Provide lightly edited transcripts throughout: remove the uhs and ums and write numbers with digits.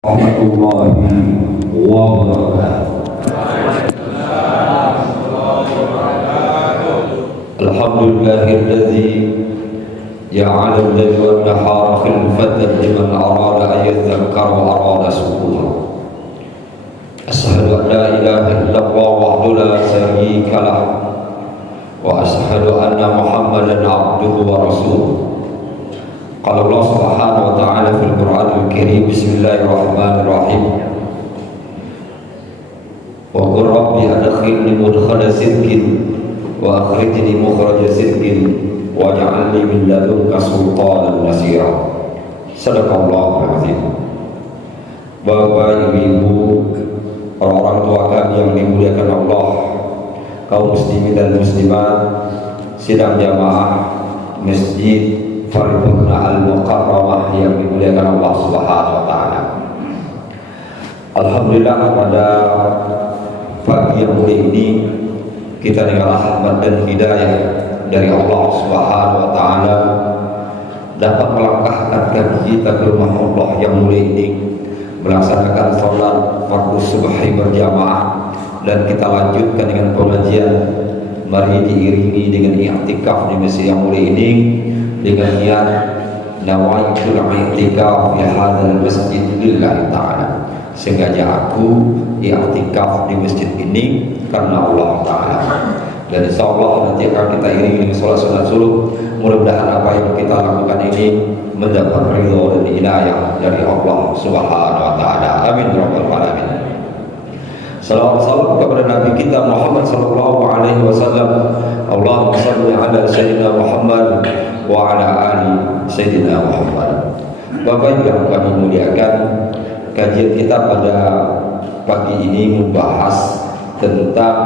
Warahmatullahi wabarakatuh. Alhamdulillahilladzi ja'ala al-layla wan-nahara khilfatan liman arada an yadhakkara wa arada shukura. Asyhadu an la ilaha illallah wahdahu la syarika lah wa asyhadu anna Muhammadan abduhu wa rasuluh. Qala Allah subhanahu wa ta'ala fil Qur'anil Karim, bismillahirrahmanirrahim. Wa qur rabbi adkhilni mudkhala sidqin wa akhrijni mukhraja sidqin waj'alni min ladunka sultanan nasira. Sadaqallahul azim. Bapak, ibu, orang-orang tua kami yang dimuliakan Allah, kaum muslimin dan muslimat, sidang jamaah Masjid Farduna Al-Mukarramah yang dimuliakan Allah Subhanahu wa taala. Alhamdulillah, pada pagi yang mulia ini kita dengan rahmat dan hidayah dari Allah Subhanahu wa taala dapat melangkahkan kaki kita ke rumah Allah yang mulia ini, melaksanakan salat fardu subhi berjamaah, dan kita lanjutkan dengan pengajian. Mari diiringi dengan i'tikaf di masjid yang mulia ini dengan niat nawaitul i'tikaf fi hadzal masjid lillahi ta'ala. Sengaja aku i'tikaf di masjid ini karena Allah taala. Dan insyaallah nanti akan kita iringi dengan salat sunat subuh. Mudah-mudahan apa yang kita lakukan ini mendapat ridha dan inayah dari Allah Subhanahu wa taala. Amin ya rabbal alamin. Salawat salam kepada Nabi kita Muhammad sallallahu alaihi wasallam. Allahumma shalli ala sayyidina Muhammad wa ala ali sayyidina Muhammad. Bapak yang kami muliakan, kajian kita pada pagi ini membahas tentang,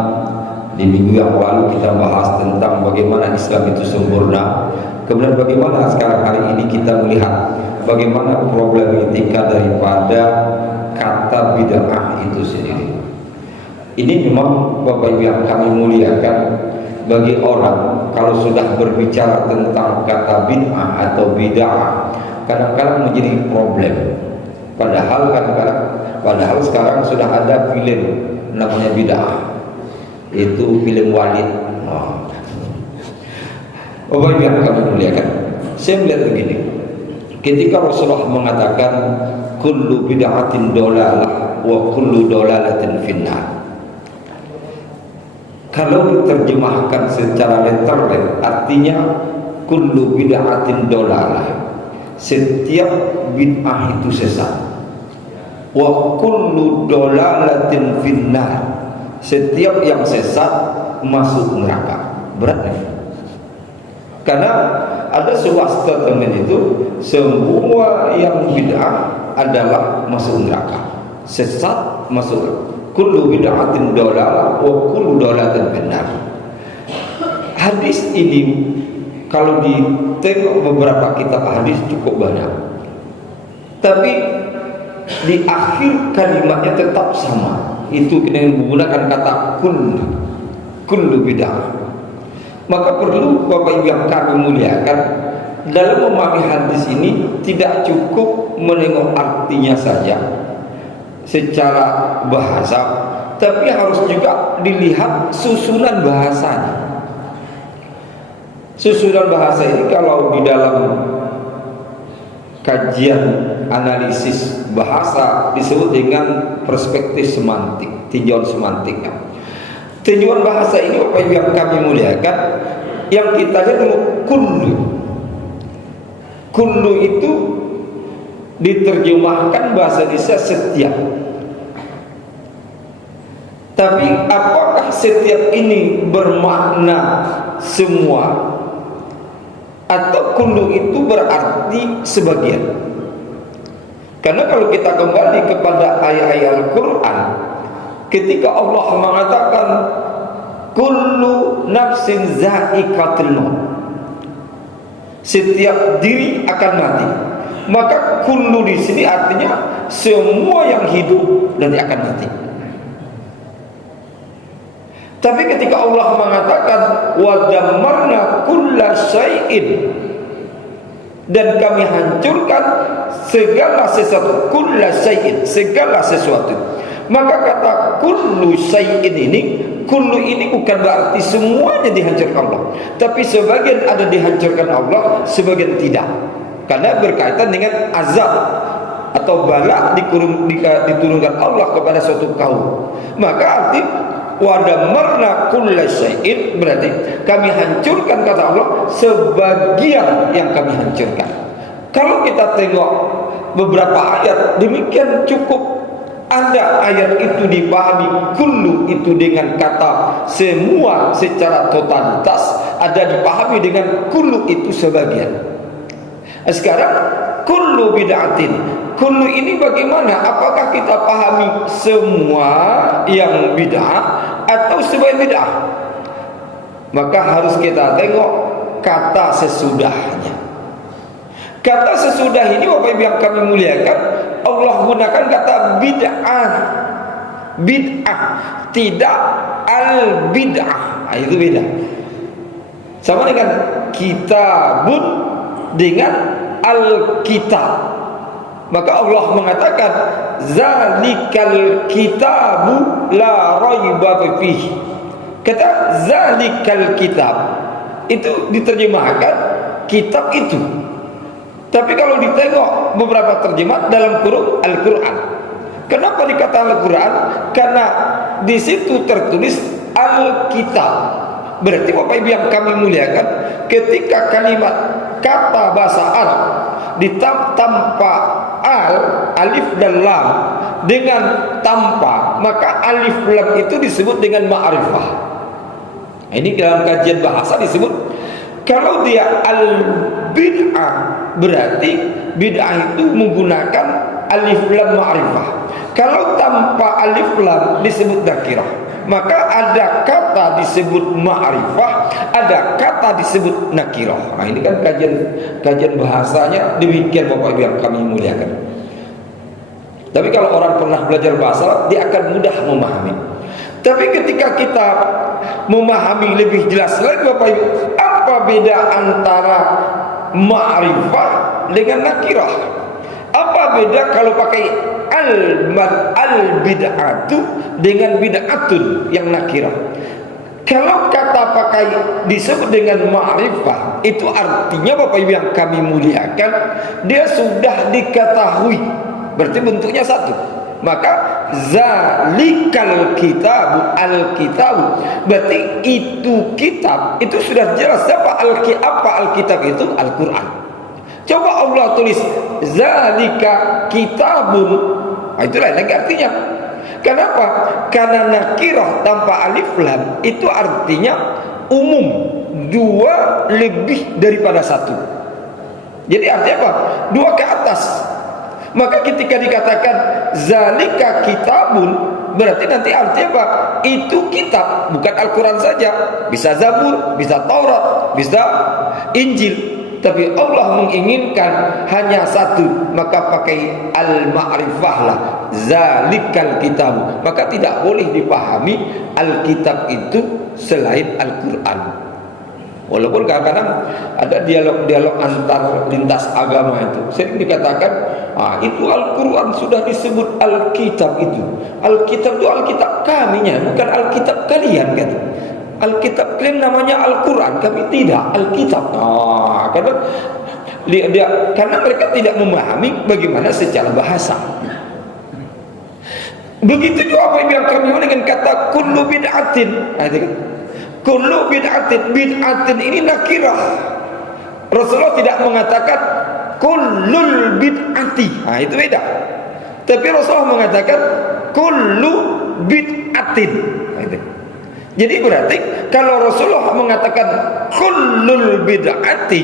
di minggu yang lalu kita bahas tentang bagaimana Islam itu sempurna. Kemudian bagaimana sekarang hari ini kita melihat bagaimana problematika daripada kata bid'ah itu sendiri. Ini memang Bapak Ibu yang kami muliakan, bagi orang kalau sudah berbicara tentang kata bid'ah atau bid'ah kadang-kadang menjadi problem. Padahal sekarang sudah ada film namanya bid'ah, itu film Walid. Bapak Ibu yang kami muliakan, saya melihat begini, ketika Rasulullah mengatakan kullu bid'atin dolalah wa kullu dolalatin finnar, kalau diterjemahkan secara literal artinya kullu bid'atin dolalah, setiap bid'ah itu sesat, wa kullu dolalatin finnar, setiap yang sesat masuk neraka. Berat nih. Karena ada sebuah statement itu, semua yang bid'ah adalah masuk neraka, sesat masuk neraka. Kullu bid'atin dolalah wa kullu dolalatin finnar. Hadis ini kalau ditengok beberapa kitab hadis cukup banyak, tapi di akhir kalimatnya tetap sama, itu dengan menggunakan kata kullu bid'ah. Maka perlu Bapak Ibu yang kami muliakan, dalam memahami hadis ini tidak cukup menengok artinya saja secara bahasa, tapi harus juga dilihat susunan bahasanya. Susunan bahasa ini kalau di dalam kajian analisis bahasa disebut dengan perspektif semantik, tinjauan semantiknya. Tinjauan bahasa ini Bapak Ibu yang kami muliakan, yang kita lihat dulu kullu itu diterjemahkan bahasa Indonesia setiap. Tapi apakah setiap ini bermakna semua, atau kullu itu berarti sebagian? Karena kalau kita kembali kepada ayat-ayat Al-Quran, ketika Allah mengatakan kullu nafsin za'iqatul maut, setiap diri akan mati, maka kullu di sini artinya semua yang hidup nanti akan mati. Tapi ketika Allah mengatakan wa dammarna kulla syai'in dan kami hancurkan segala sesuatu, kulla syai'in, segala sesuatu. Maka kata kullu syai'in ini, kullu ini bukan berarti semuanya dihancurkan Allah, tapi sebagian ada dihancurkan Allah, sebagian tidak, karena berkaitan dengan azab atau bala diturunkan Allah kepada suatu kaum. Maka arti wadamarna kulla syai'in berarti kami hancurkan, kata Allah, sebagian yang kami hancurkan. Kalau kita tengok beberapa ayat demikian cukup. Ada ayat itu dipahami kullu itu dengan kata semua secara totalitas, ada dipahami dengan kullu itu sebagian. Sekarang kullu bid'atin, kullu ini bagaimana? Apakah kita pahami semua yang bid'ah atau sebagian bid'ah? Maka harus kita tengok kata sesudahnya. Kata sesudah ini Bapak Ibu yang kami muliakan, Allah gunakan kata bid'ah. Bid'ah, tidak al-bid'ah. Nah, itu beda. Sama dengan kitabun dengan al-kitab. Maka Allah mengatakan zalikal kitabu la raiba fihi. Kata zalikal kitab itu diterjemahkan kitab itu. Tapi kalau ditengok beberapa terjemah dalam Al-Quran, kenapa dikatakan Al-Quran? Karena di situ tertulis Al-Kitab. Berarti Bapak Ibu yang kami muliakan, ketika kalimat kata bahasa Arab tanpa alif dan lam dengan tanpa, maka alif lam itu disebut dengan ma'rifah. Ini dalam kajian bahasa disebut. Kalau dia al-bid'ah berarti bid'ah itu menggunakan alif lam ma'rifah. Kalau tanpa alif lam disebut nakirah. Maka ada kata disebut ma'rifah, ada kata disebut nakirah. Nah, ini kan kajian bahasanya demikian Bapak Ibu yang kami muliakan. Tapi kalau orang pernah belajar bahasa, dia akan mudah memahami. Tapi ketika kita memahami lebih jelas lagi Bapak Ibu, apa beda antara ma'rifah dengan nakirah? Apa beda kalau pakai al-bid'atu dengan bid'atun yang nakirah? Kalau kata pakai disebut dengan ma'rifah, itu artinya Bapak Ibu yang kami muliakan, dia sudah diketahui, berarti bentuknya satu. Maka zalikal kitab, al-kitab berarti itu kitab, itu sudah jelas apa alkitab itu Al-Quran. Coba Allah tulis zalika kitabun, nah, itu lain lagi artinya. Kenapa? Karena nakirah tanpa alif lam itu artinya umum, dua lebih daripada satu. Jadi artinya apa? Dua ke atas. Maka ketika dikatakan zalika kitabun, berarti nanti artinya apa? Itu kitab, bukan Al-Quran saja. Bisa Zabur, bisa Taurat, bisa Injil. Tapi Allah menginginkan hanya satu, maka pakai al-ma'rifah lah, zalikal kitab. Maka tidak boleh dipahami Alkitab itu selain Al-Quran. Walaupun kadang-kadang ada dialog-dialog antar lintas agama itu sering dikatakan, itu Al-Quran sudah disebut Alkitab itu. Alkitab itu Alkitab kaminya, bukan Alkitab kalian kan. Alkitab kalian namanya Al-Quran, kami tidak Alkitab. Karena mereka tidak memahami bagaimana secara bahasa. Begitu juga apa yang kami dengan kata kullu bid'atin. Kullu bid'atin ini nakirah. Rasulullah tidak mengatakan kullul bid'ati. Nah, itu beda. Tapi Rasulullah mengatakan kullu bid'atin. Nah, itu. Jadi berarti kalau Rasulullah mengatakan kullul bid'ati,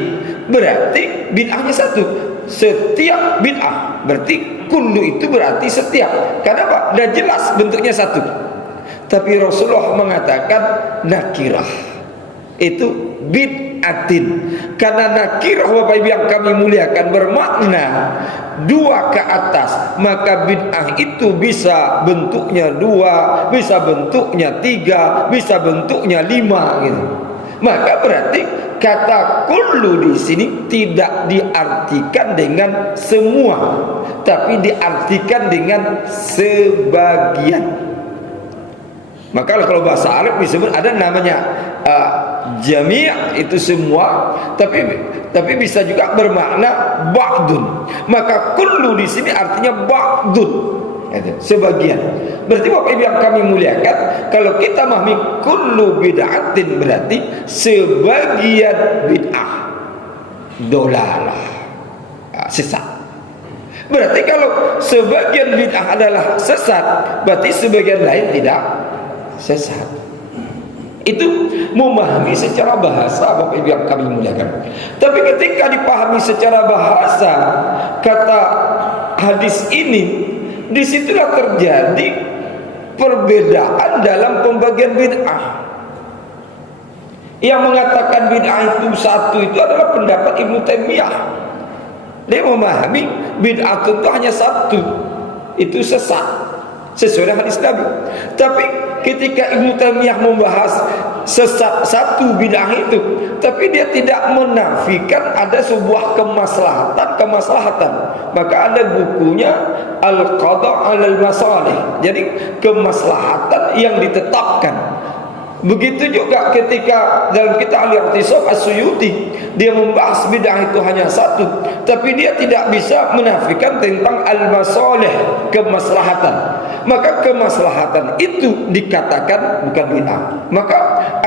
berarti bid'ahnya satu. Setiap bid'ah. Berarti kullu itu berarti setiap. Kenapa? Dah jelas bentuknya satu. Tapi Rasulullah mengatakan nakirah, itu bid'atin. Karena nakirah Bapak Ibu yang kami muliakan bermakna dua ke atas, maka bid'ah itu bisa bentuknya dua, bisa bentuknya tiga, bisa bentuknya lima gitu. Maka berarti kata kullu di sini tidak diartikan dengan semua, tapi diartikan dengan sebagian. Maka kalau bahasa Arab disebut ada namanya jami' itu semua, tapi bisa juga bermakna ba'dun. Maka kullu di sini artinya ba'dun, sebagian. Berarti Bapak Ibu yang kami muliakan, kalau kita memahami kullu bid'atin berarti sebagian bid'ah dolalah, sesat. Berarti kalau sebagian bid'ah adalah sesat, berarti sebagian lain tidak sesat. Itu memahami secara bahasa Bapak Ibu yang kami muliakan. Tapi ketika dipahami secara bahasa kata hadis ini, disitulah terjadi perbedaan dalam pembagian bid'ah. Yang mengatakan bid'ah itu satu itu adalah pendapat Ibnu Taimiyah. Dia memahami bid'ah itu hanya satu, itu sesat sesuai dengan hadis Nabi. Tapi ketika Ibnu Taimiyah membahas sesat satu bid'ah itu, tapi dia tidak menafikan ada sebuah kemaslahatan. Maka ada bukunya Al-Qada' 'alal Masalih. Jadi kemaslahatan yang ditetapkan. Begitu juga ketika dalam kitab Al-Iqtisad As-Suyuti, dia membahas bid'ah itu hanya satu, tapi dia tidak bisa menafikan tentang al-masalih, kemaslahatan. Maka kemaslahatan itu dikatakan bukan bid'ah. Maka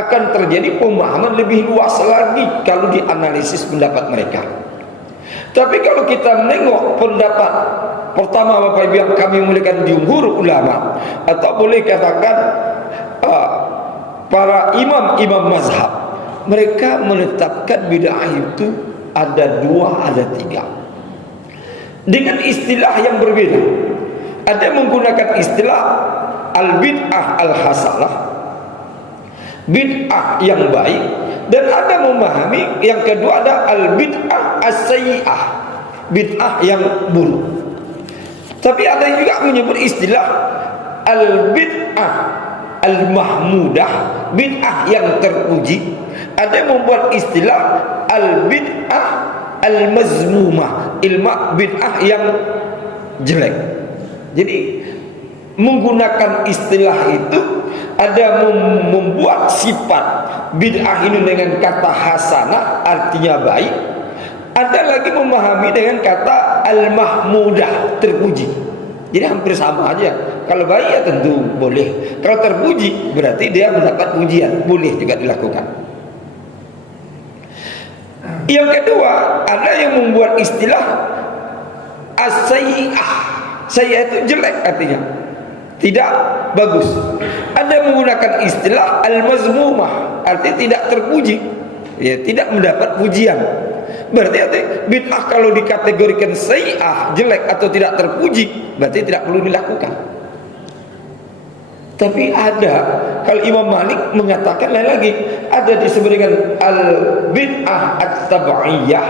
akan terjadi pemahaman lebih luas lagi kalau dianalisis pendapat mereka. Tapi kalau kita menengok pendapat pertama Bapak Ibu yang kami muliakan jumhur ulama, atau boleh katakan para imam-imam mazhab, mereka menetapkan bid'ah itu ada dua, ada tiga, dengan istilah yang berbeda. Ada yang menggunakan istilah al-bid'ah al-hasanah, bid'ah yang baik, dan ada memahami yang kedua ada al-bid'ah as-sayyi'ah, bid'ah yang buruk. Tapi ada juga menyebut istilah al-bid'ah al-mahmudah, bid'ah yang terpuji. Ada yang membuat istilah al-bid'ah al-mazmumah, bid'ah yang jelek. Jadi menggunakan istilah itu, ada membuat sifat bid'ah ini dengan kata hasanah, artinya baik. Ada lagi memahami dengan kata al-mahmudah, terpuji. Jadi hampir sama aja. Kalau baik ya tentu boleh, kalau terpuji berarti dia mendapat pujian, boleh juga dilakukan. Yang kedua, ada yang membuat istilah as-sayyi'ah. Sayyi'ah itu jelek, artinya tidak bagus. Ada yang menggunakan istilah al-mazmumah, artinya tidak terpuji, ya, tidak mendapat pujian. Berarti bid'ah kalau dikategorikan sayyi'ah, jelek atau tidak terpuji, berarti tidak perlu dilakukan. Tapi ada, kalau Imam Malik mengatakan lain lagi, ada disebut dengan al-bid'ah at-tab'iyah,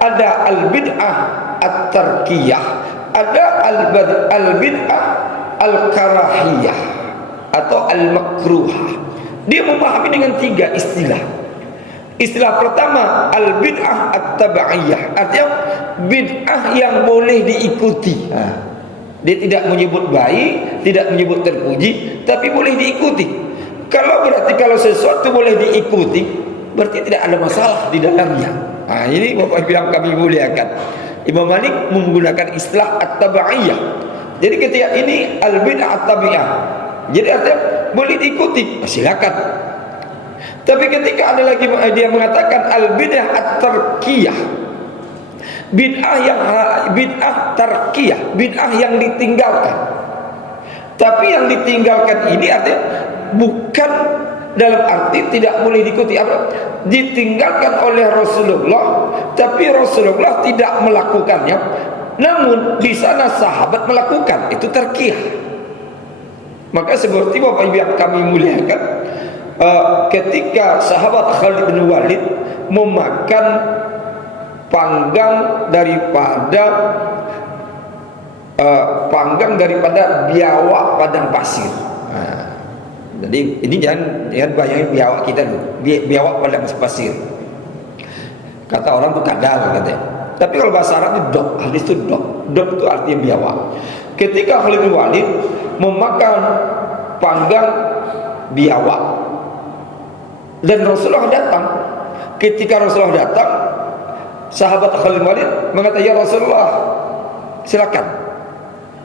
ada al-bid'ah at-tarkiyah, ada al-bid'ah al-karahiyah atau al-makruhah. Dia memahami dengan tiga istilah. Istilah pertama al-bid'ah at-tab'iyah, artinya bid'ah yang boleh diikuti. Dia tidak menyebut baik, tidak menyebut terpuji, tapi boleh diikuti. Kalau sesuatu boleh diikuti, berarti tidak ada masalah di dalamnya. Ini Bapak Ibu yang kami muliakan, Imam Malik menggunakan istilah at-tab'iyah. Jadi ketika ini al-bid'ah at-tab'iyah, jadi artinya boleh diikuti, silakan. Tapi ketika ada lagi dia mengatakan al-bid'ah at-tarkiyah, bid'ah tarkiyah, bid'ah yang ditinggalkan. Tapi yang ditinggalkan ini artinya bukan dalam arti tidak boleh diikuti, ditinggalkan oleh Rasulullah, tapi Rasulullah tidak melakukannya, namun di sana sahabat melakukan, itu tarkiyah. Maka seperti Bapak Ibu yang kami muliakan, ketika sahabat Khalid bin Walid memakan panggang daripada biawak padang pasir, Jadi ini jangan bayangin biawak kita dulu, biawak padang pasir. Kata orang tuh kadal katanya. Tapi kalau bahasa Arab itu dok, hadis itu dok. Dok itu artinya biawak. Ketika Khalid bin Walid memakan panggang biawak dan Rasulullah datang. Ketika Rasulullah datang, sahabat Khalid bin Walid mengatakan, "Ya Rasulullah, silakan."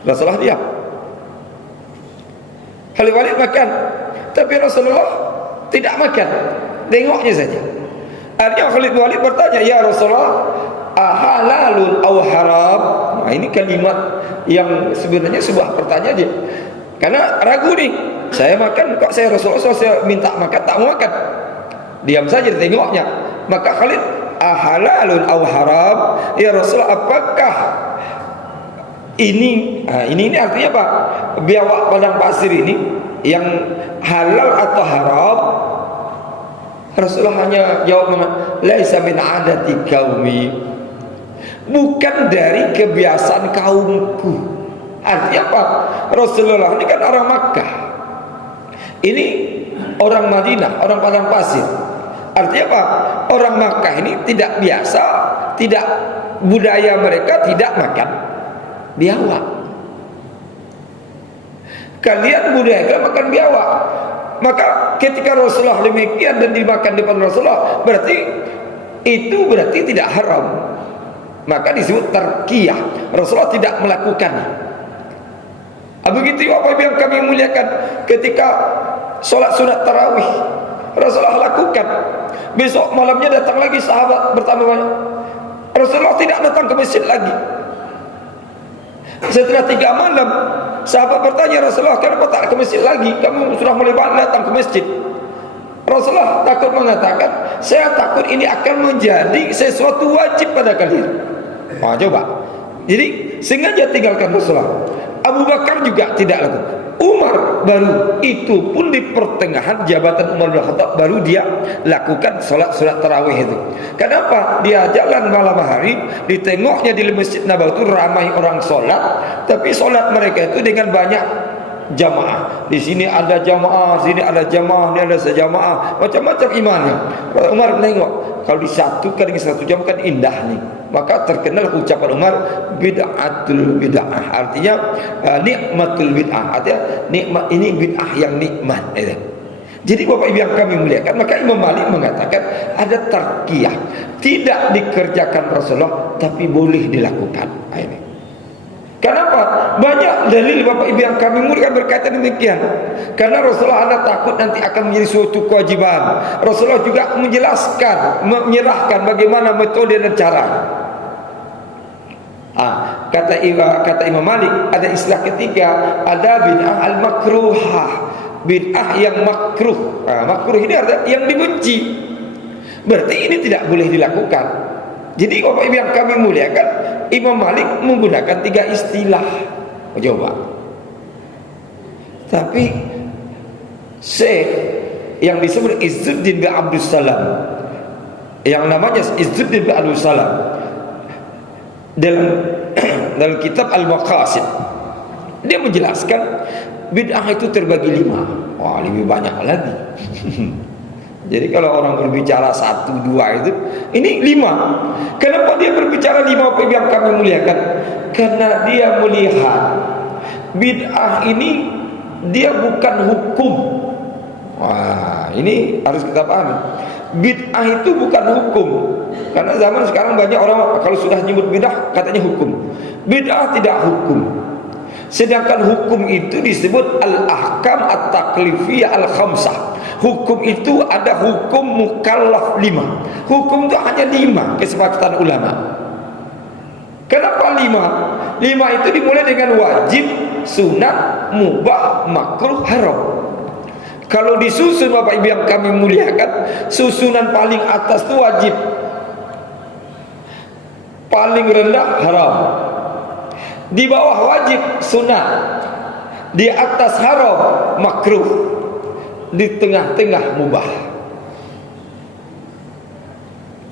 Rasulullah diam. Khalid bin Walid makan, tapi Rasulullah tidak makan, tengoknya saja. Akhirnya Khalid bin Walid bertanya, "Ya Rasulullah, ahalalun aw haram?" Nah, ini kalimat yang sebenarnya sebuah pertanyaan dia. Karena ragu nih, saya makan kok saya Rasulullah saya minta makan tak mau makan. Diam saja ditengoknya. Maka Khalid, ahalalun aw haram? Ya Rasulullah, apakah ini artinya apa? Biawak padang pasir ini yang halal atau haram? Rasulullah hanya jawab, laisa min adati qaumi, bukan dari kebiasaan kaumku. Artinya apa? Rasulullah ini kan orang Makkah, ini orang Madinah, orang padang pasir. Artinya apa? Orang Makkah ini tidak biasa, tidak budaya mereka tidak makan biawak. Kalian budaya makan biawak. Maka ketika Rasulullah demikian dan dimakan depan Rasulullah, berarti tidak haram. Maka disebut tarkiyah. Rasulullah tidak melakukannya. Begitu Bapak Ibu yang kami muliakan, ketika sholat sunat tarawih Rasulullah lakukan. Besok malamnya datang lagi sahabat bertambah banyak. Rasulullah tidak datang ke masjid lagi. Setelah 3 malam, sahabat bertanya, Rasulullah, kenapa tak ke masjid lagi? Kamu sudah mulai datang ke masjid. Rasulullah takut mengatakan, saya takut ini akan menjadi sesuatu wajib pada kalian. Coba. Jadi sengaja tinggalkan Rasulullah. Abu Bakar juga tidak lakukan. Umar baru, itu pun di pertengahan jabatan Umar bin Khattab baru dia lakukan sholat tarawih itu. Kenapa? Dia jalan malam hari, ditengoknya di Masjid Nabawi itu ramai orang sholat, tapi sholat mereka itu dengan banyak jamaah. Di sini ada jamaah, sini ada jamaah, ini ada sejamaah, macam-macam imannya. Umar menengok, kalau disatukan dengan satu jamaah kan indah nih. Maka terkenal ucapan Umar, bid'atul bid'ah, artinya nikmatul bid'ah, artinya nikmat ini bid'ah yang nikmat. Jadi Bapak Ibu yang kami muliakan, maka Imam Malik mengatakan ada tarkiyah, tidak dikerjakan Rasulullah tapi boleh dilakukan. Ini kenapa? Banyak dalil Bapak Ibu yang kami muliakan berkaitan demikian. Karena Rasulullah anda takut nanti akan menjadi suatu kewajiban. Rasulullah juga menjelaskan, menyerahkan bagaimana metode dan cara. Kata Imam Malik, ada istilah ketiga, ada bid'ah al-makruhah, bid'ah yang makruh. Makruh ini artinya yang dibenci. Berarti ini tidak boleh dilakukan. Jadi Bapak Ibu yang kami muliakan, Imam Malik menggunakan 3 istilah. Coba. Tapi Syekh yang disebut Izzuddin bin Abdul Salam, yang namanya Izzuddin bin Abdul Salam, dalam kitab Al-Maqasid, dia menjelaskan bid'ah itu terbagi 5. Wah, lebih banyak lagi. Jadi kalau orang berbicara 1, 2 itu, ini 5. Kenapa dia berbicara 5 yang kami muliakan? Karena dia melihat bid'ah ini dia bukan hukum. Wah, ini harus kita pahami. Bid'ah itu bukan hukum. Karena zaman sekarang banyak orang kalau sudah nyebut bid'ah katanya hukum. Bid'ah tidak hukum. Sedangkan hukum itu disebut al-ahkam at-taklifiyah al-khamsah. Hukum itu ada hukum mukallaf 5. Hukum itu hanya 5 kesepakatan ulama. Kenapa 5? 5 itu dimulai dengan wajib, sunat, mubah, makruh, haram. Kalau disusun Bapak Ibu yang kami muliakan, susunan paling atas itu wajib, paling rendah haram, di bawah wajib sunat, di atas haram makruh, di tengah-tengah mubah.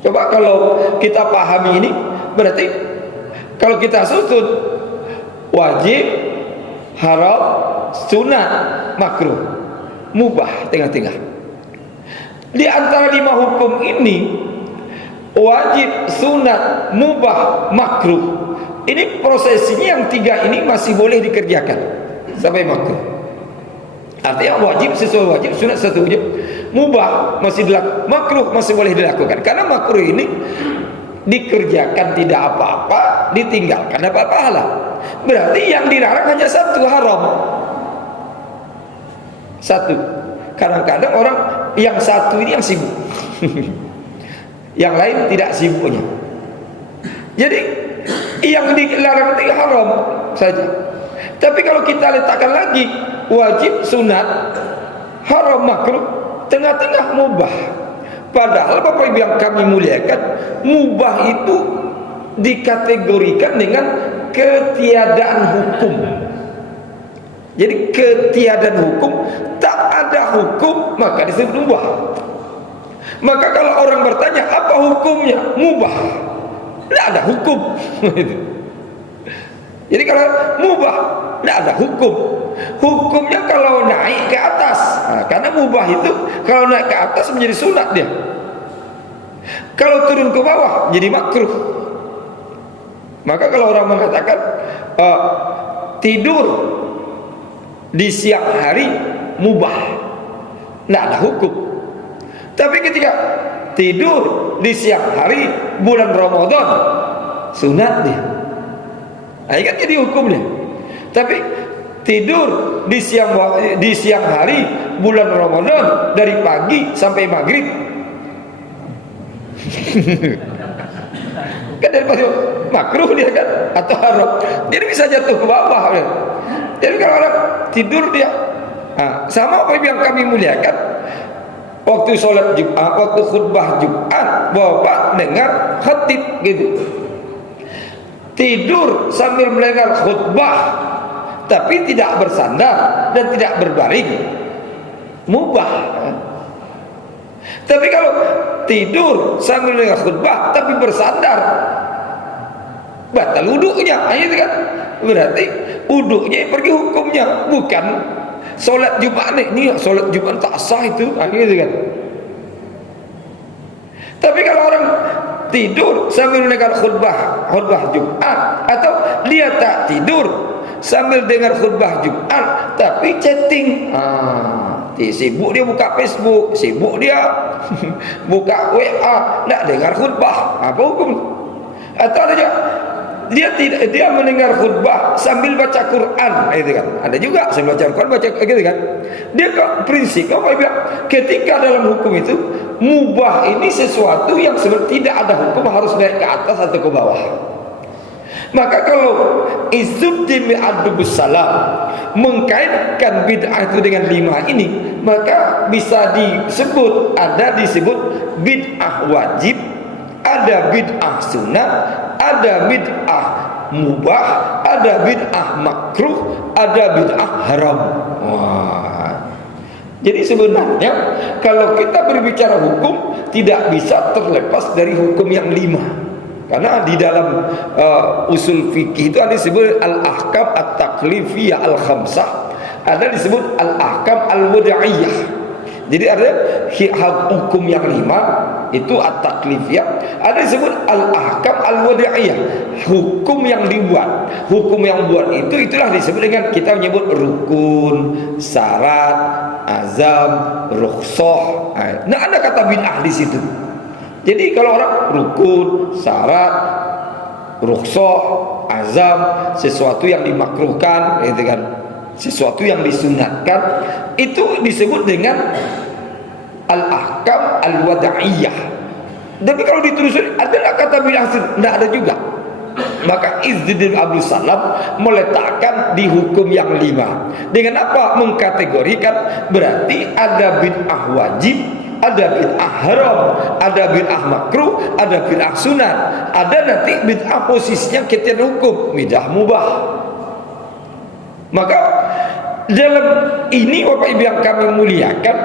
Coba kalau kita pahami ini, berarti kalau kita susun wajib, haram, sunat, makruh. mubah, tengah-tengah. Di antara 5 hukum ini, wajib, sunat, mubah, makruh, ini prosesinya yang 3 ini masih boleh dikerjakan sampai makruh. Artinya wajib sesuai wajib, sunat sesuai wajib, mubah masih dilakukan, makruh masih boleh dilakukan. Karena makruh ini dikerjakan tidak apa-apa, ditinggalkan dapat pahala. Berarti yang dilarang hanya 1, haram. 1. Kadang-kadang orang yang 1 ini yang sibuk. Yang lain tidak sibuknya. Jadi yang dilarang itu haram saja. Tapi kalau kita letakkan lagi wajib, sunat, haram, makruh, tengah-tengah mubah. Padahal Bapak Ibu yang kami muliakan, mubah itu dikategorikan dengan ketiadaan hukum. Jadi ketiadaan hukum, tak ada hukum maka disebut mubah. Maka kalau orang bertanya apa hukumnya, mubah, tidak ada hukum. Jadi kalau mubah tidak ada hukum. Hukumnya kalau naik ke atas, karena mubah itu kalau naik ke atas menjadi sunat dia. Kalau turun ke bawah jadi makruh. Maka kalau orang mengatakan tidur di siang hari mubah, tidak ada hukum. Tapi ketika tidur di siang hari bulan Ramadan, sunat dia. Nah, kan jadi hukumnya. Tapi tidur di siang hari bulan Ramadan dari pagi sampai maghrib, kan dari pagi makruh dia kan, atau haram. Jadi bisa jatuh ke bawah. Jadi kalau orang tidur dia, sama apa yang kami muliakan, waktu sholat Jumat, waktu khutbah Jumat, bapak dengar khatib gitu, tidur sambil mendengar khutbah tapi tidak bersandar dan tidak berbaring, mubah. Tapi kalau tidur sambil mendengar khutbah tapi bersandar, batal wuduknya. Itu kan berarti wuduknya pergi hukumnya, bukan sholat Jumat ini sholat Jumat tak sah itu. Gitu kan. Tapi kalau orang tidur sambil mendengar khutbah Jumat, atau dia tak tidur sambil dengar khutbah Jumat tapi chatting, sibuk dia buka Facebook, sibuk dia buka WA, tak dengar khutbah, apa hukum? Atau dia mendengar khutbah sambil baca Quran, itu kan ada juga sambil baca Quran, baca gitu kan. Dia kok prinsip apa bilang, ketika dalam hukum itu mubah ini sesuatu yang sebenarnya tidak ada hukum harus naik ke atas atau ke bawah. Maka kalau Izzuddin bin Abdus Salam mengkaitkan bid'ah itu dengan 5 ini, maka bisa disebut bid'ah wajib, ada bid'ah sunnah, ada bid'ah mubah, ada bid'ah makruh, ada bid'ah haram. Jadi sebenarnya kalau kita berbicara hukum tidak bisa terlepas dari hukum yang 5. Karena di dalam usul fikih itu ada disebut al-ahkam at-taklifiyah al-khamsah, ada disebut al-ahkam al-wad'iyah. Jadi ada hukum yang 5 itu at-taklifiyah, ada disebut al-ahkam al-wad'iyah, hukum yang dibuat. Hukum yang buat itulah disebut dengan kita menyebut rukun, syarat, azam, rukhsah. Nah, ada kata bid'ah di situ. Jadi kalau orang rukun, syarat, rukhsah, azam, sesuatu yang dimakruhkan, gitu kan, sesuatu yang disunatkan, itu disebut dengan al-ahkam al-wad'iyah. Tapi kalau ditelusuri adalah kata bid'ah, tidak ada juga. Maka Izzuddin Abdus Salam meletakkan di hukum yang 5. Dengan apa mengkategorikan? Berarti ada bid'ah wajib, ada bid'ah haram, ada bid'ah makruh, ada bid'ah sunat, ada nanti bid'ah posisinya ketiadaan hukum, bid'ah mubah. Maka dalam ini Bapak Ibu yang kami muliakan,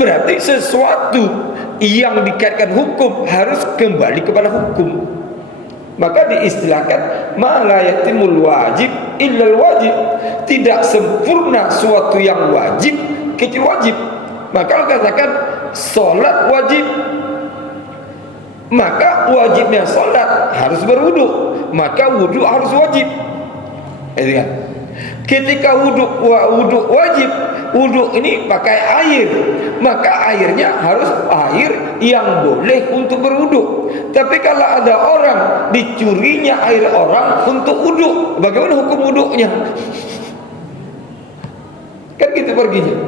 berarti sesuatu yang dikaitkan hukum harus kembali kepada hukum. Maka diistilahkan ma la yatimul wajib illal wajib, tidak sempurna suatu yang wajib kecil wajib. Maka kalau katakan solat wajib, maka wajibnya solat harus berwudu, maka wudu harus wajib. Kan? Ketika wudu wajib, wudu ini pakai air, maka airnya harus air yang boleh untuk berwudu. Tapi kalau ada orang dicurinya air orang untuk wudu, bagaimana hukum wudunya? Kan gitu perginya.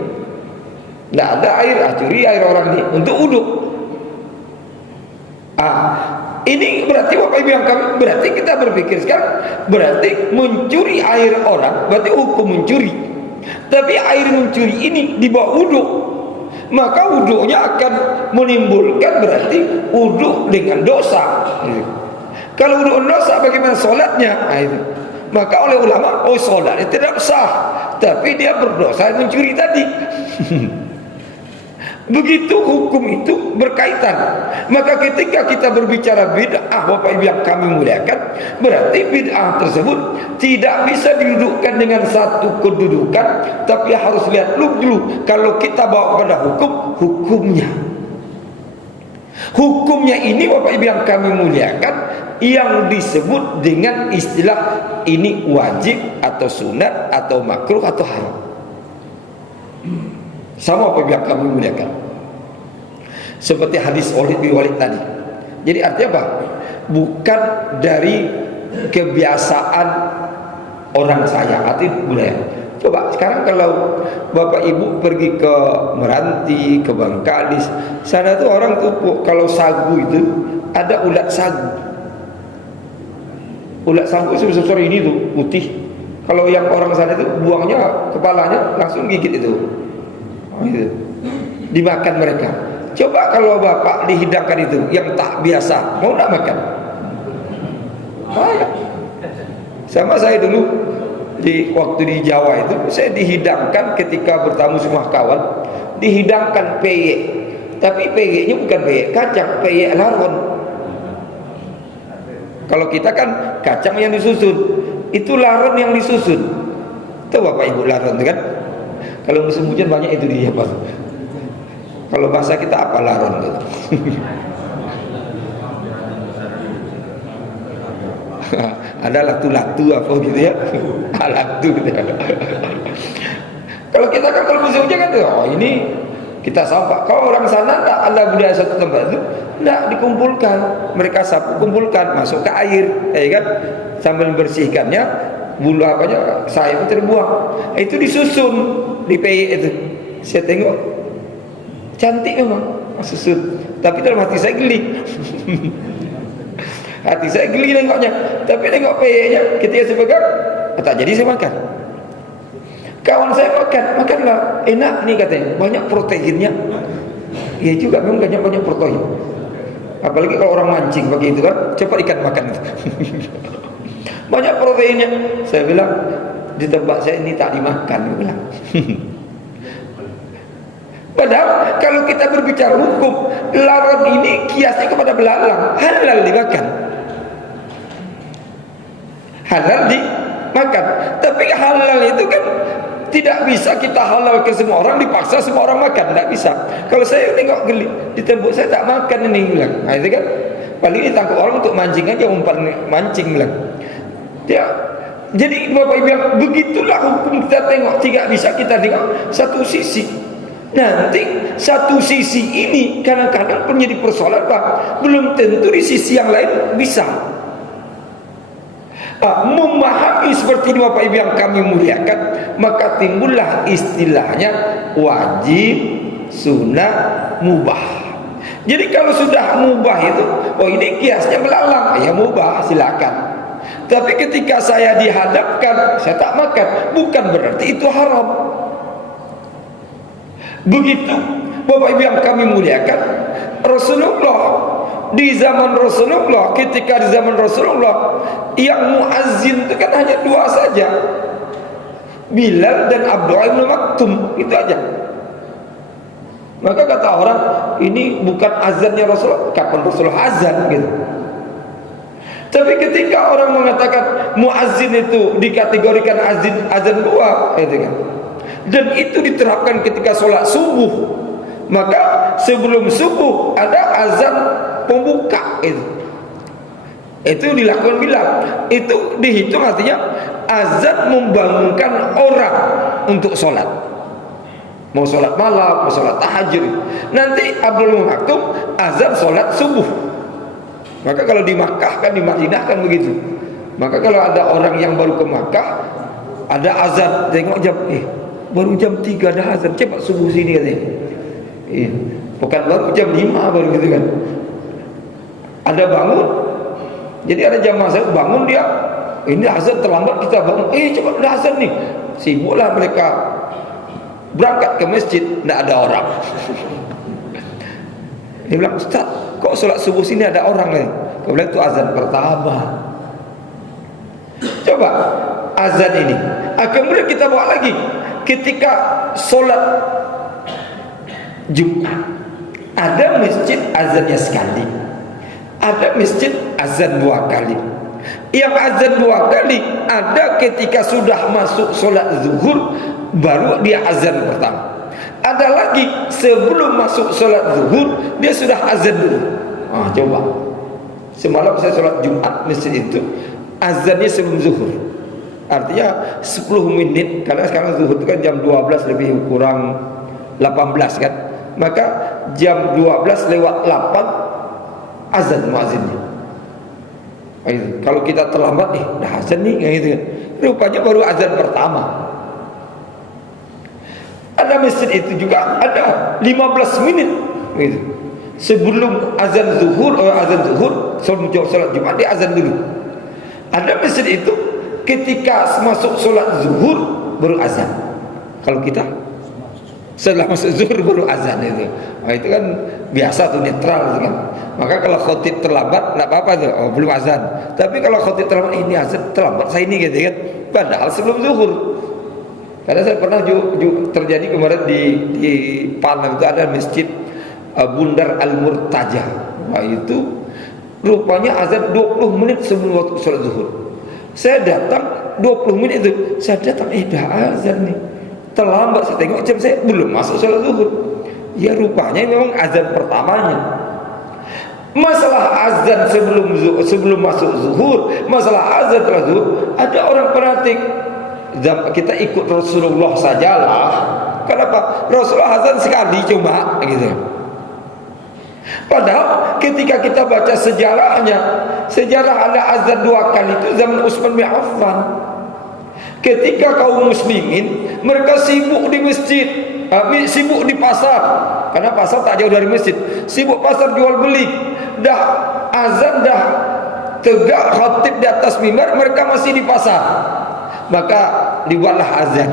Tidak ada air, curi air orang ini untuk wudu. Ini berarti Bapak Ibu yang kami, berarti kita berpikir sekarang, berarti mencuri air orang berarti hukum mencuri. Tapi air mencuri ini dibawa wudu, maka wudunya akan menimbulkan berarti wudu dengan dosa. Kalau wudu dosa, bagaimana solatnya? Maka oleh ulama, solat itu tidak sah, tapi dia berdosa mencuri tadi. Begitu hukum itu berkaitan. Maka ketika kita berbicara bid'ah, Bapak Ibu yang kami muliakan, berarti bid'ah tersebut tidak bisa didudukkan dengan satu kedudukan, tapi harus lihat dulu kalau kita bawa pada hukumnya. Hukumnya ini Bapak Ibu yang kami muliakan, yang disebut dengan istilah ini wajib atau sunat atau makruh atau haram. Sama Bapak Ibu yang kami muliakan, seperti hadis Khalid bin Walid tadi. Jadi artinya apa? Bukan dari kebiasaan orang saya, artinya budaya. Coba sekarang kalau Bapak Ibu pergi ke Meranti, ke Bangkalis, sana tuh orang tuh kalau sagu itu ada ulat sagu. Ulat sagu sebesar ini tuh putih. Kalau yang orang sana itu buangnya kepalanya langsung gigit itu. Dimakan mereka. Coba kalau Bapak dihidangkan itu yang tak biasa, mau tak makan? Sama saya dulu waktu di Jawa itu, saya dihidangkan ketika bertamu semua kawan, dihidangkan peyek. Tapi peyeknya bukan peyek kacang, peyek laron. Kalau kita kan kacang yang disusun, itu laron yang disusun. Tahu Bapak Ibu laron itu kan? Kalau musim hujan banyak itu di apa? Kalau bahasa kita apa laron tuh? Ada latu-latu apa gitu ya? Latu gitu. Kalau kita kan kalau musim hujan kan, ini kita sampah. Kalau orang sana tak ada budaya satu tempat itu, tidak dikumpulkan. Mereka sapu kumpulkan, masuk ke air, ya kan? Sambil membersihkannya, bulu apanya sayap terbuang. Itu disusun di peyek itu. Saya tengok cantik memang susun, tapi dalam hati saya geli. Hati saya geli nengoknya. Tapi nengok peyeknya ketika saya pegang, tak jadi saya makan. Kawan saya makanlah, enak nih katanya, banyak proteinnya. Ya juga memang banyak protein. Apalagi kalau orang mancing begitu kan, cepat ikan makan itu. Banyak proteinnya. Saya bilang di tempat saya ini tak dimakan, saya bilang. Padahal kalau kita berbicara hukum, laron ini kiasnya kepada belalang, halal dimakan. Halal dimakan. Tapi halal itu kan tidak bisa kita halal ke semua orang, dipaksa semua orang makan, tidak bisa. Kalau saya tengok geli, di tempat saya tak makan ini bilang. Itu kan paling ditangkap orang untuk mancing aja, umpan mancing bilang. Ya, jadi Bapak Ibu yang begitulah hukum kita tengok, tidak bisa kita tengok satu sisi. Nanti satu sisi ini kadang-kadang menjadi persoalan, Pak. Belum tentu di sisi yang lain bisa. Memahami seperti ini Bapak Ibu yang kami muliakan, maka timbullah istilahnya wajib, sunat, mubah. Jadi kalau sudah mubah itu, ini kiasnya belalang, ya mubah, silakan. Tapi ketika saya dihadapkan, saya tak makan, bukan berarti itu haram. Begitu Bapak Ibu yang kami muliakan, Rasulullah di zaman Rasulullah, ketika di zaman Rasulullah yang muazzin itu kan hanya dua saja, Bilal dan Abdullah bin Maktum, itu aja. Maka kata orang, ini bukan azannya Rasulullah, kapan Rasulullah azan gitu. Tapi ketika orang mengatakan muazzin itu dikategorikan azan dua, gitu kan. Dan itu diterapkan ketika sholat subuh. Maka sebelum subuh ada azan pembuka itu dilakukan Bilal. Itu dihitung artinya azan membangunkan orang untuk sholat. Mau sholat malam, mau sholat tahajud. Nanti Abdul Maktum azan sholat subuh. Maka kalau di Makkah kan, di Madinah kan begitu. Maka kalau ada orang yang baru ke Makkah, ada azan, tengok jam, baru jam 3 ada azan, cepat subuh sini katanya. Bukan baru jam 5 baru gitu kan. Ada bangun. Jadi ada jamaah saya bangun, dia ini azan terlambat, kita bangun, cepat ada azan nih. Sibuklah mereka berangkat ke masjid, tidak ada orang. Dia bilang, Ustaz, kok sholat subuh sini ada orang nih? Kemudian itu azan pertama. Coba azan ini. Kemudian kita bawa lagi ketika sholat Jumat. Ada masjid azannya sekali, ada masjid azan 2 kali. Yang azan 2 kali ada ketika sudah masuk sholat zuhur, baru dia azan pertama. Ada lagi sebelum masuk sholat zuhur, dia sudah azan dulu. Coba semalam saya sholat Jumat masjid itu azannya sebelum zuhur, artinya 10 menit. Karena sekarang zuhur itu kan jam 12 lebih kurang 18 kan. Maka jam 12 lewat 8 azan muazzinnya. Kalau kita terlambat, dah azan nih gitu kan. Rupanya baru azan pertama. Ada masjid itu juga ada 15 menit gitu. Sebelum azan zuhur, sebelum sholat Jumat dia azan dulu. Ada masjid itu ketika masuk sholat zuhur baru azan. Kalau kita setelah masuk zuhur baru azan itu. Itu kan biasa tuh, netral gitu kan. Maka kalau khotib terlambat enggak apa-apa tuh, belum azan. Tapi kalau khotib terlambat, ini azan terlambat saya ini gitu kan. Padahal sebelum zuhur. Karena saya pernah terjadi kemarin di Palembang itu ada masjid Bundar Al-Murtajah. Itu rupanya azan 20 menit sebelum waktu sholat zuhur. Saya datang 20 menit itu, saya datang dah azan nih. Terlambat, saya tengok jam, saya belum masuk sholat zuhur. Ya rupanya memang azan pertamanya. Masalah azan sebelum masuk zuhur, masalah azan setelah zuhur, ada orang fanatik. Kita ikut Rasulullah sajalah. Kenapa? Rasulullah azan sekali cuma gitu. Padahal ketika kita baca sejarahnya, sejarah ada azan 2 kali itu zaman Utsman bin Affan. Ketika kaum muslimin mereka sibuk di masjid, sibuk di pasar, karena pasar tak jauh dari masjid, sibuk pasar jual beli. Dah azan dah tegak khatib di atas mimbar, mereka masih di pasar. Maka dibuatlah azan.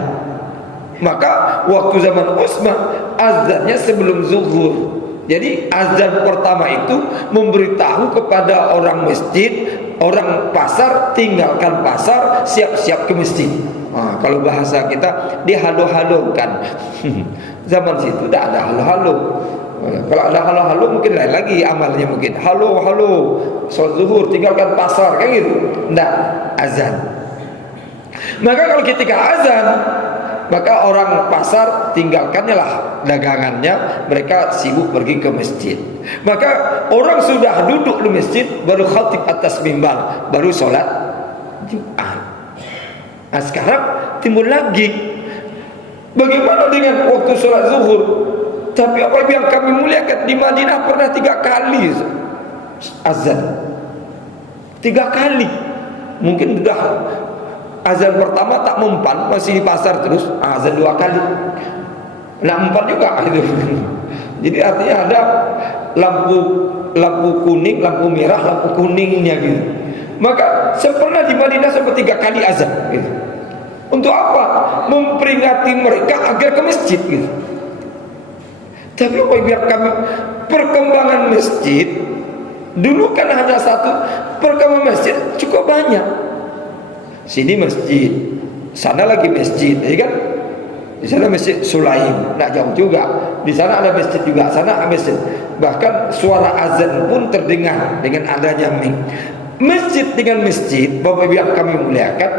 Maka waktu zaman Utsman azannya sebelum zuhur. Jadi azan pertama itu memberitahu kepada orang masjid, orang pasar, tinggalkan pasar, siap-siap ke masjid. Kalau bahasa kita dihalo-halokan. Zaman situ tidak ada halo-halo. Kalau ada halo-halo mungkin lain lagi amalnya, mungkin halo-halo sholat zuhur tinggalkan pasar kan gitu. Tidak, azan. Maka kalau ketika azan, maka orang pasar tinggalkannya lah dagangannya, mereka sibuk pergi ke masjid. Maka orang sudah duduk di masjid, baru khatib atas mimbar, baru sholat Jumat. Nah sekarang timbul lagi, bagaimana dengan waktu sholat zuhur? Tapi apa yang kami muliakan di Madinah pernah 3 kali azan, 3 kali. Mungkin sudah azan pertama tak mempan, masih di pasar terus, azan 2 kali. Nak mempan juga gitu. Jadi artinya ada lampu kuning, lampu merah, lampu kuningnya gitu. Maka pernah di Madinah sampai 3 kali azan gitu. Untuk apa? Memperingati mereka agar ke masjid gitu. Tapi apa biar kami perkembangan masjid dulu kan hanya satu, perkembangan masjid cukup banyak. Sini masjid, sana lagi masjid, ya kan? Di sana masjid Sulaim, nak jauh juga. Di sana ada masjid juga, sana ada masjid. Bahkan suara azan pun terdengar dengan adanya mic. Masjid dengan masjid, Bapak Ibu yang kami muliakan,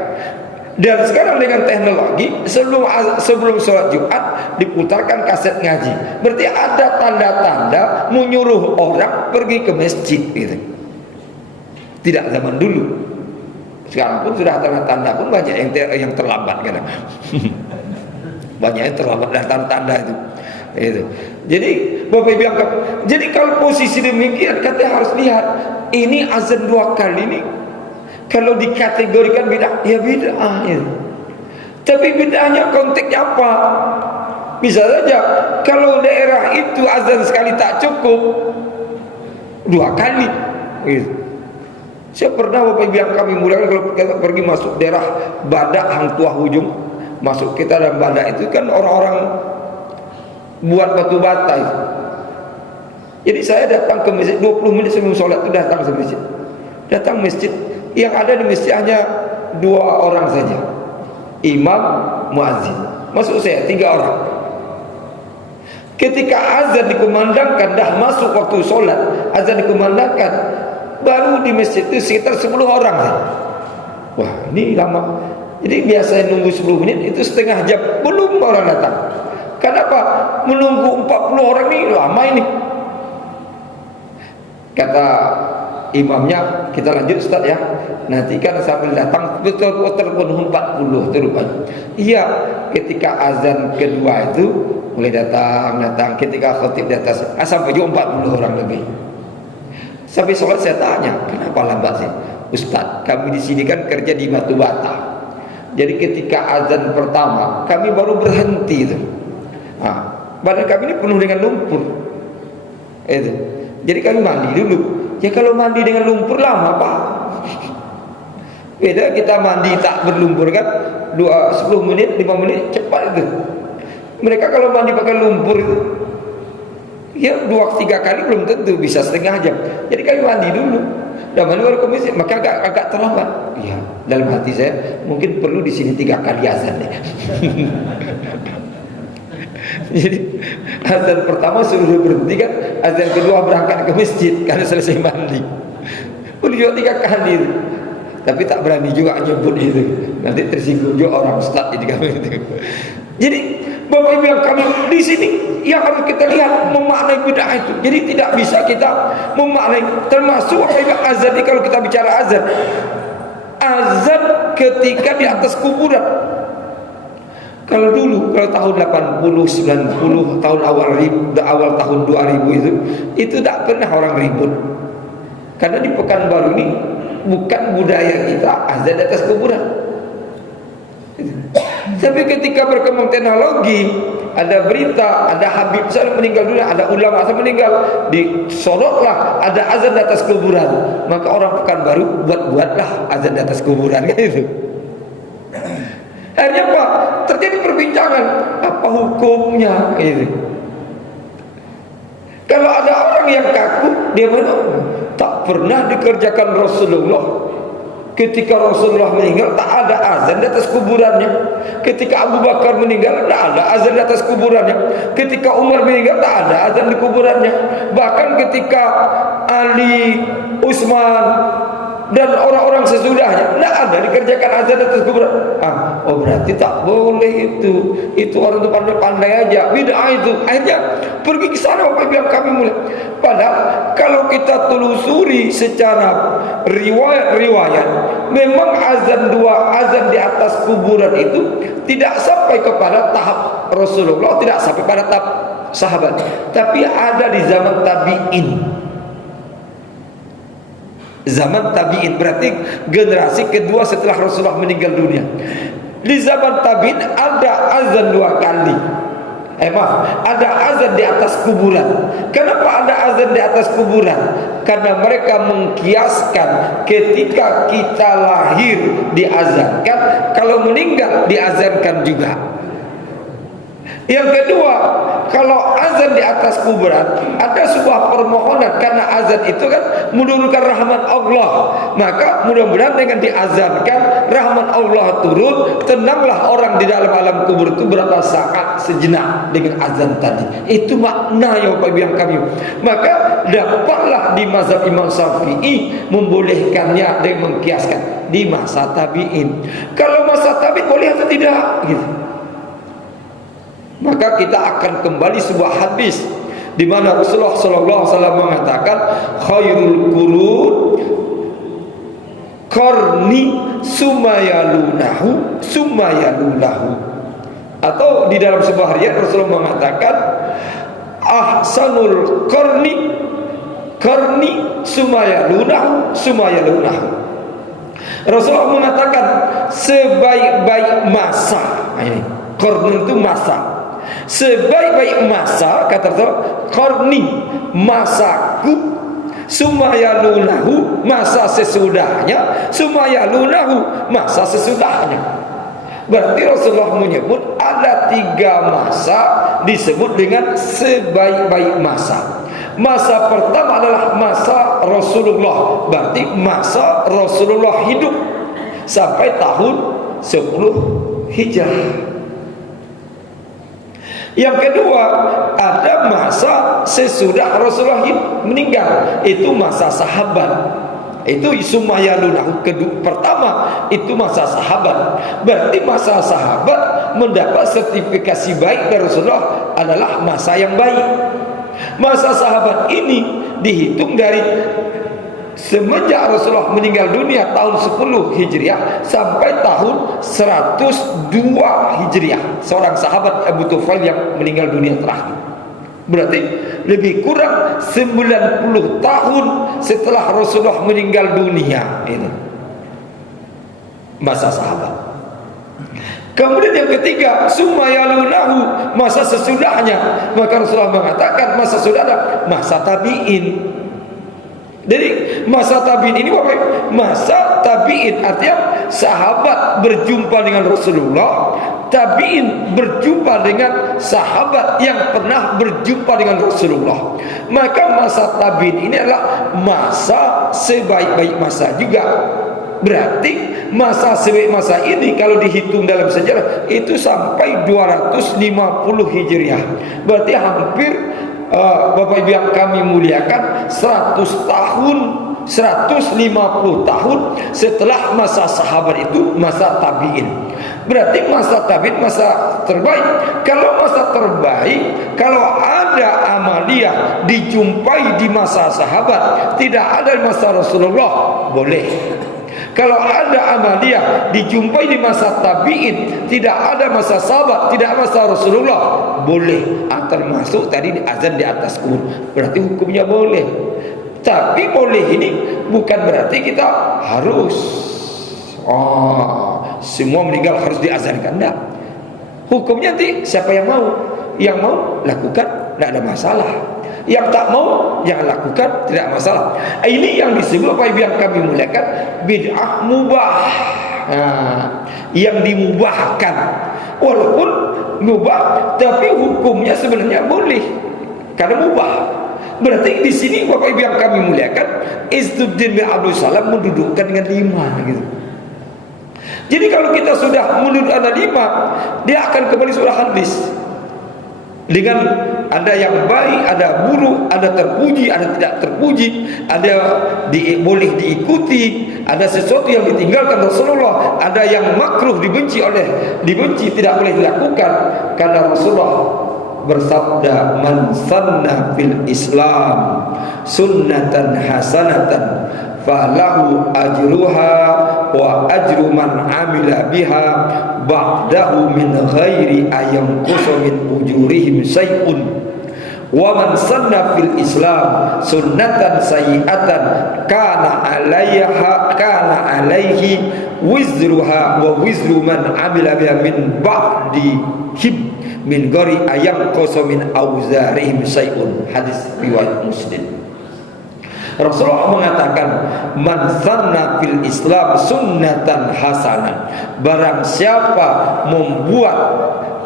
Dan sekarang dengan teknologi, sebelum sholat Jumat diputarkan kaset ngaji. Berarti ada tanda-tanda menyuruh orang pergi ke masjid gitu. Tidak zaman dulu. Sekarang pun sudah tanda-tanda pun banyak yang terlambat kadang. Banyak yang terlambat dan tanda-tanda itu. Itu. Jadi Bapak Ibu yang jadi kalau posisi demikian katanya harus lihat ini azan 2 kali ini kalau dikategorikan bid'ah ya bid'ah ya. Tapi bid'ahnya konteksnya apa? Bisa saja kalau daerah itu azan sekali tak cukup 2 kali gitu. Saya pernah Bapak Ibu yang kami muliakan kalau kita pergi masuk daerah Badak Hang Tuah Hujung, masuk kita dalam Badak itu kan orang-orang buat batu bata itu. Jadi saya datang ke masjid 20 menit sebelum sholat itu datang ke masjid. Datang masjid yang ada di masjid hanya 2 orang saja, imam, muazzin. Masuk saya 3 orang. Ketika azan dikumandangkan, dah masuk waktu sholat, azan dikumandangkan, baru di masjid itu sekitar 10 orang saja. Wah ini lama. Jadi biasanya nunggu 10 menit itu setengah jam belum orang datang. Kenapa? Menunggu 40 orang ini lama ini. Kata imamnya, kita lanjut Ustaz ya. Nanti kan sambil datang betul terpenuh 40 terupanya. Iya, ketika azan kedua itu mulai datang. Ketika khotib di atas sampai juga 40 orang lebih. Sampai sholat saya tanya, kenapa lambat sih? Ustaz, kami di sini kan kerja di batu bata. Jadi ketika azan pertama kami baru berhenti itu. Badan kami ini penuh dengan lumpur. Itu. Jadi kami mandi dulu. Ya kalau mandi dengan lumpur lama Pak. Beda kita mandi tak berlumpur kan 10 menit, 5 menit cepat itu. Mereka kalau mandi pakai lumpur itu ya 2-3 kali belum tentu bisa setengah jam. Jadi kami mandi dulu. Dan mandi baru ke masjid, maka agak terlambat. Iya, dalam hati saya mungkin perlu di sini 3 kali azan deh. Jadi azan pertama suruh berhenti kan, azan kedua berangkat ke masjid karena selesai mandi. Udah juga 3 kali itu. Tapi tak berani juga nyebut itu. Nanti tersinggung juga orang ustaz jadi kami itu. Jadi Bapak Ibu yang kami di sini yang harus kita lihat memaknai bid'ah itu. Jadi tidak bisa kita memaknai termasuk Bapak Ibu azan ini kalau kita bicara azan. Azan ketika di atas kuburan. Kalau dulu, kalau tahun 80, 90, tahun awal tahun 2000 itu tak pernah orang ribut. Karena di Pekanbaru ini bukan budaya kita azan di atas kuburan. Tapi ketika berkembang teknologi, ada berita, ada Habib Saleh meninggal dunia, ada ulama Saleh meninggal, disorotlah ada azan di atas kuburan. Maka orang Pekanbaru buatlah azan di atas kuburan gitu. Akhirnya apa? Terjadi perbincangan apa hukumnya gitu. Kalau ada orang yang kaku, dia bilang tak pernah dikerjakan Rasulullah. Ketika Rasulullah meninggal tak ada azan di atas kuburannya. Ketika Abu Bakar meninggal tak ada azan di atas kuburannya. Ketika Umar meninggal tak ada azan di kuburannya. Bahkan ketika Ali, Utsman dan orang-orang sesudahnya tidak ada dikerjakan azan di atas kuburan. Oh berarti tak boleh itu. Itu orang itu pandai-pandai aja. Bid'ah itu. Akhirnya pergi ke sana Bapak Ibu yang kami mulai. Padahal kalau kita telusuri secara riwayat, memang azan di atas kuburan itu tidak sampai kepada tahap Rasulullah, tidak sampai pada tahap sahabat, tapi ada di zaman tabi'in. Zaman tabi'in berarti generasi kedua setelah Rasulullah meninggal dunia. Di zaman tabi'in ada azan 2 kali. Ada azan di atas kuburan. Kenapa ada azan di atas kuburan? Karena mereka mengkiaskan ketika kita lahir diazankan, kalau meninggal diazankan juga. Yang kedua, kalau azan di atas kuburan ada sebuah permohonan, karena azan itu kan menurunkan rahmat Allah. Maka mudah-mudahan dengan diazankan rahmat Allah turun, tenanglah orang di dalam alam kubur itu berapa saat sejenak dengan azan tadi. Itu makna ya Bapak Ibu yang kami. Maka dapatlah di mazhab Imam Syafi'i membolehkannya dan mengkiaskan di masa tabi'in. Kalau masa tabi'in boleh atau tidak gitu. Maka kita akan kembali sebuah hadis di mana Rasulullah sallallahu alaihi wasallam mengatakan khairul qurun qarni sumayalunahu. Atau di dalam sebuah riwayat Rasulullah mengatakan ahsanul qarni sumayalunahu. Rasulullah mengatakan sebaik-baik masa. Ini qarni itu masa. Sebaik-baik masa, kata Rasul, qarni, masaku, sumayalunahu, masa sesudahnya, sumayalunahu, masa sesudahnya. Berarti Rasulullah menyebut ada 3 masa disebut dengan sebaik-baik masa. Masa pertama adalah masa Rasulullah, berarti masa Rasulullah hidup sampai tahun 10 Hijrah. Yang kedua, ada masa sesudah Rasulullah meninggal, itu masa sahabat. Itu sumayalunahu. Pertama itu masa sahabat. Berarti masa sahabat mendapat sertifikasi baik dari Rasulullah adalah masa yang baik. Masa sahabat ini dihitung dari semenjak Rasulullah meninggal dunia tahun 10 Hijriah sampai tahun 102 Hijriah, seorang sahabat Abu Tufail yang meninggal dunia terakhir. Berarti lebih kurang 90 tahun setelah Rasulullah meninggal dunia. Ini masa sahabat. Kemudian yang ketiga, sumayalunahu, masa sesudahnya. Maka Rasulullah mengatakan masa sesudahnya masa tabi'in. Jadi masa tabi'in ini Bapak, masa tabi'in artinya sahabat berjumpa dengan Rasulullah, tabi'in berjumpa dengan sahabat yang pernah berjumpa dengan Rasulullah. Maka masa tabi'in ini adalah masa sebaik-baik masa juga. Berarti masa sebaik masa ini kalau dihitung dalam sejarah itu sampai 250 Hijriah. Berarti hampir Bapak Ibu yang kami muliakan 100 tahun, 150 tahun setelah masa sahabat itu masa tabi'in. Berarti masa tabi'in masa terbaik. Kalau masa terbaik, kalau ada amaliyah dijumpai di masa sahabat, tidak ada di masa Rasulullah, boleh. Kalau ada amaliyah dijumpai di masa tabi'in, tidak ada masa sahabat, tidak masa Rasulullah, boleh. Termasuk tadi azan di atas kubur, berarti hukumnya boleh. Tapi boleh ini bukan berarti kita harus semua meninggal harus diazankan. Enggak. Hukumnya nanti siapa yang mau, lakukan, tidak ada masalah. Yang tak mau jangan lakukan, tidak masalah. Ini yang disebut Bapak Ibu yang kami muliakan bid'ah mubah. Yang dimubahkan, walaupun mubah tapi hukumnya sebenarnya boleh karena mubah. Berarti di sini Bapak Ibu yang kami muliakan, Izzuddin bin Abdul Salam mendudukkan dengan 5 gitu. Jadi kalau kita sudah mendudukkan 5, dia akan kembali surah hadis. Dengan ada yang baik, ada buruk, ada terpuji, ada tidak terpuji, ada boleh diikuti, ada sesuatu yang ditinggalkan Rasulullah, ada yang makruh dibenci tidak boleh dilakukan. Karena Rasulullah bersabda, man sanna fil Islam sunnatan hasanatan falahu ajruha wa ajru man amila biha ba'dahu min ghairi ayam min ujurihim say'un wa man sanna fil Islam sunnatan sayyi'atan kana alaihi wizruha wa wizru man amila biha min ba'dihim min ghairi ayam min auzarihim say'un. Hadis riwayat Muslim. Rasulullah mengatakan, man sanna fil Islam sunnatan hasanah, barang siapa membuat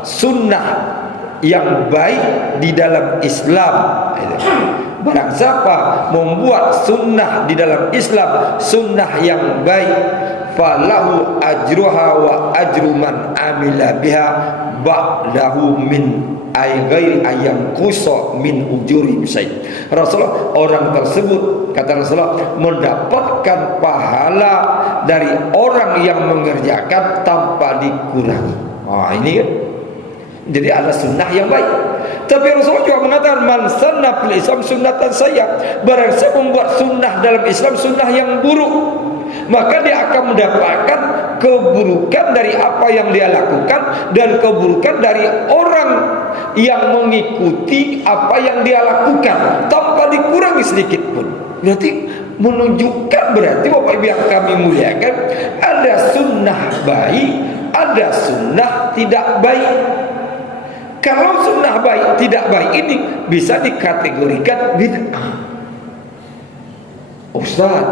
sunnah yang baik di dalam Islam, barang siapa membuat sunnah di dalam Islam, sunnah yang baik, falahu ajruha wa ajru man amila biha ba'dahu min ghairi ayam kuso min ujuri syai. Rasulullah, orang tersebut kata Rasulullah mendapatkan pahala dari orang yang mengerjakan tanpa dikurangi. Ini kan jadi ada sunnah yang baik. Tapi Rasulullah juga mengatakan man sanna fil Islam sunnatan sayyi'ah, barang siapa membuat sunnah dalam Islam sunnah yang buruk, maka dia akan mendapatkan keburukan dari apa yang dia lakukan dan keburukan dari orang yang mengikuti apa yang dia lakukan tanpa dikurangi sedikit pun. Berarti menunjukkan, berarti Bapak Ibu yang kami muliakan, ada sunnah baik, ada sunnah tidak baik. Kalau sunnah baik tidak baik ini bisa dikategorikan bid'ah. Ustaz,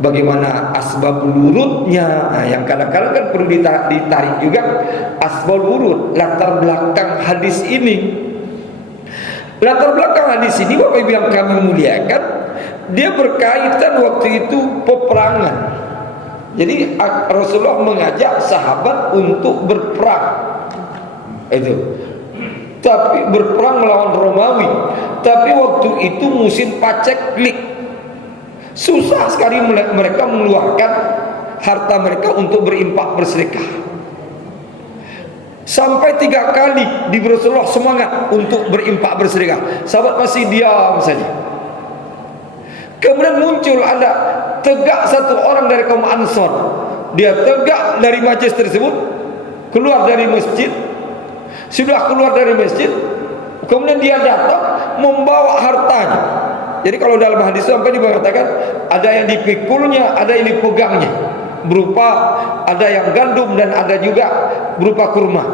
bagaimana asbab urutnya? Yang kadang-kadang kan perlu ditarik juga asbab urut, latar belakang hadis ini. Latar belakang hadis ini Bapak Ibu yang kami muliakan, dia berkaitan waktu itu peperangan. Jadi Rasulullah mengajak sahabat untuk berperang. Itu. Tapi berperang melawan Romawi. Tapi waktu itu musim paceklik. Susah sekali mereka mengeluarkan harta mereka untuk berimpak bersedekah. Sampai 3 kali di Rasulullah semangat untuk berimpak bersedekah, sahabat masih diam saja. Kemudian muncul ada tegak satu orang dari kaum Ansor. Dia tegak dari majlis tersebut, keluar dari masjid. Sudah keluar dari masjid, kemudian dia datang membawa hartanya. Jadi kalau dalam hadis sampai dikatakan ada yang dipikulnya, ada yang dipegangnya, berupa ada yang gandum dan ada juga berupa kurma.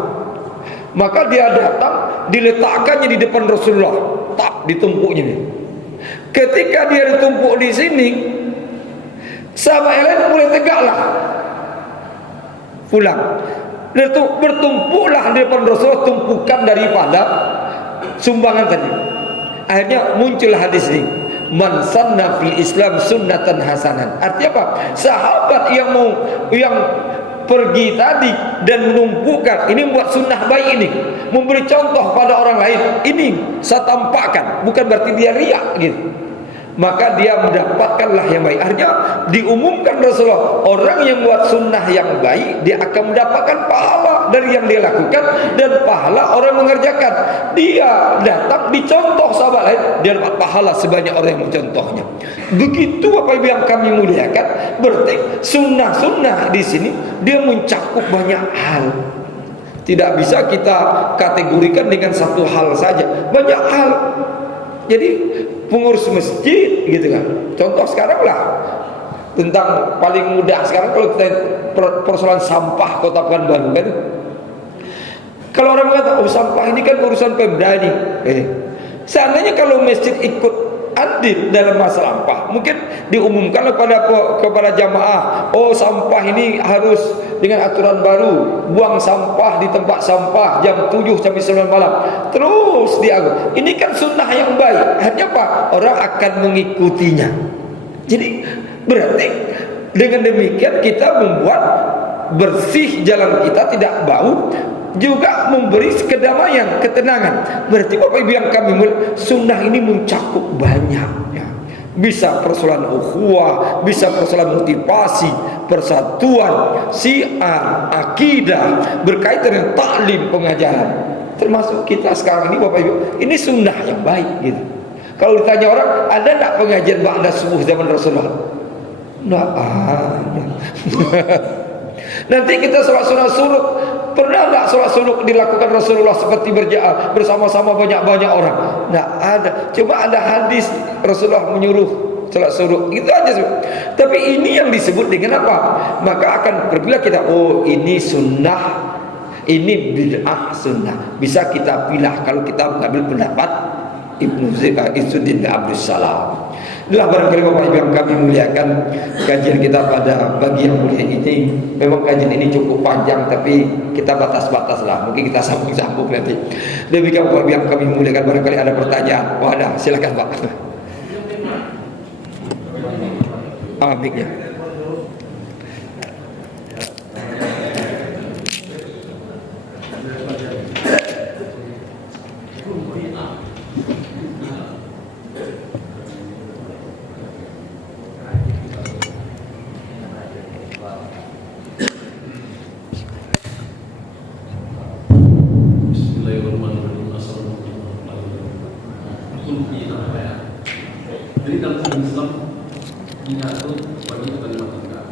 Maka dia datang, diletakkannya di depan Rasulullah, tak ditumpuknya. Ketika dia ditumpuk di sini, sahabat yang lain mulai tegaklah, pulang. Bertumpuklah di depan Rasulullah tumpukan daripada sumbangan tadi. Akhirnya muncul hadis ini, man sanna fil Islam sunnatan hasanan. Artinya apa? Sahabat yang pergi tadi dan menumpukan ini membuat sunnah baik ini, memberi contoh pada orang lain. Ini saya tampakkan, bukan berarti dia riak gitu. Maka dia mendapatkanlah yang baik. Artinya diumumkan Rasulullah, orang yang buat sunnah yang baik dia akan mendapatkan pahala dari yang dia lakukan dan pahala orang mengerjakan. Dia datang dicontoh sahabat lain, dia dapat pahala sebanyak orang yang mencontohnya. Begitu Bapak Ibu yang kami muliakan, berarti sunnah-sunnah di sini dia mencakup banyak hal. Tidak bisa kita kategorikan dengan satu hal saja, banyak hal. Jadi pengurus masjid gitu kan. Contoh sekarang lah tentang paling mudah sekarang kalau kita persoalan sampah Kota Pekanbaru kan. Kalau orang mengatakan sampah ini kan urusan Pemda ini. Seandainya kalau masjid ikut andil dalam masalah sampah, mungkin diumumkan kepada jamaah, sampah ini harus dengan aturan baru, buang sampah di tempat sampah jam 7 sampai 9 malam. Terus diagung. Ini kan sunnah yang baik. Hanya apa? Orang akan mengikutinya. Jadi berarti dengan demikian kita membuat bersih jalan kita, tidak bau, juga memberi kedamaian, ketenangan. Berarti Bapak Ibu yang kami muliakan, sunnah ini mencakup banyak ya. Bisa persoalan ukhuwah, bisa persoalan motivasi, persatuan, syiar, akidah, berkaitan dengan taklim, pengajaran. Termasuk kita sekarang ini Bapak Ibu, ini sunnah yang baik gitu. Kalau ditanya orang, ada tak pengajian ba'da subuh zaman Rasulullah? Tidak ada. Nanti kita sholat sunat suluk, pernah tak sholat suluk dilakukan Rasulullah seperti bersama-sama banyak-banyak orang? Tidak ada. Cuma ada hadis Rasulullah menyuruh sholat suluk, itu aja. Tapi ini yang disebut dengan apa? Maka akan pergilah kita, ini sunnah, ini bid'ah sunnah. Bisa kita pilih kalau kita mengambil pendapat Ibnu Izzuddin Abdus Salam. Inilah barangkali Bapak Ibu yang kami muliakan, kajian kita pada pagi yang mulia ini. Memang kajian ini cukup panjang, tapi kita batas-batas lah. Mungkin kita sambung-sambung nanti. Demikian Bapak Ibu yang kami muliakan, barangkali ada pertanyaan. Ada, silakan Pak. Amiknya. bina itu wajib atau dimatikan,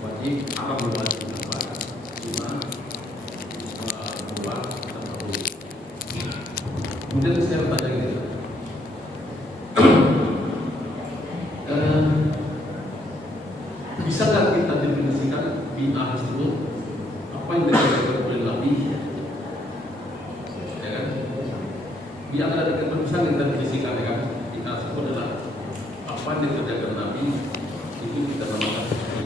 wajib apa belum wajib, cuma buat atau boleh. Kemudian saya tanya gitu, bisakah kita definisikan bid'ah tersebut apa yang dilakukan oleh Nabi? Ya kan? Bid'ah adalah keputusan yang kita definisikan, ya kan? Bid'ah tersebut adalah apa yang dikerjakan Nabi itu kita namakan bid'ah,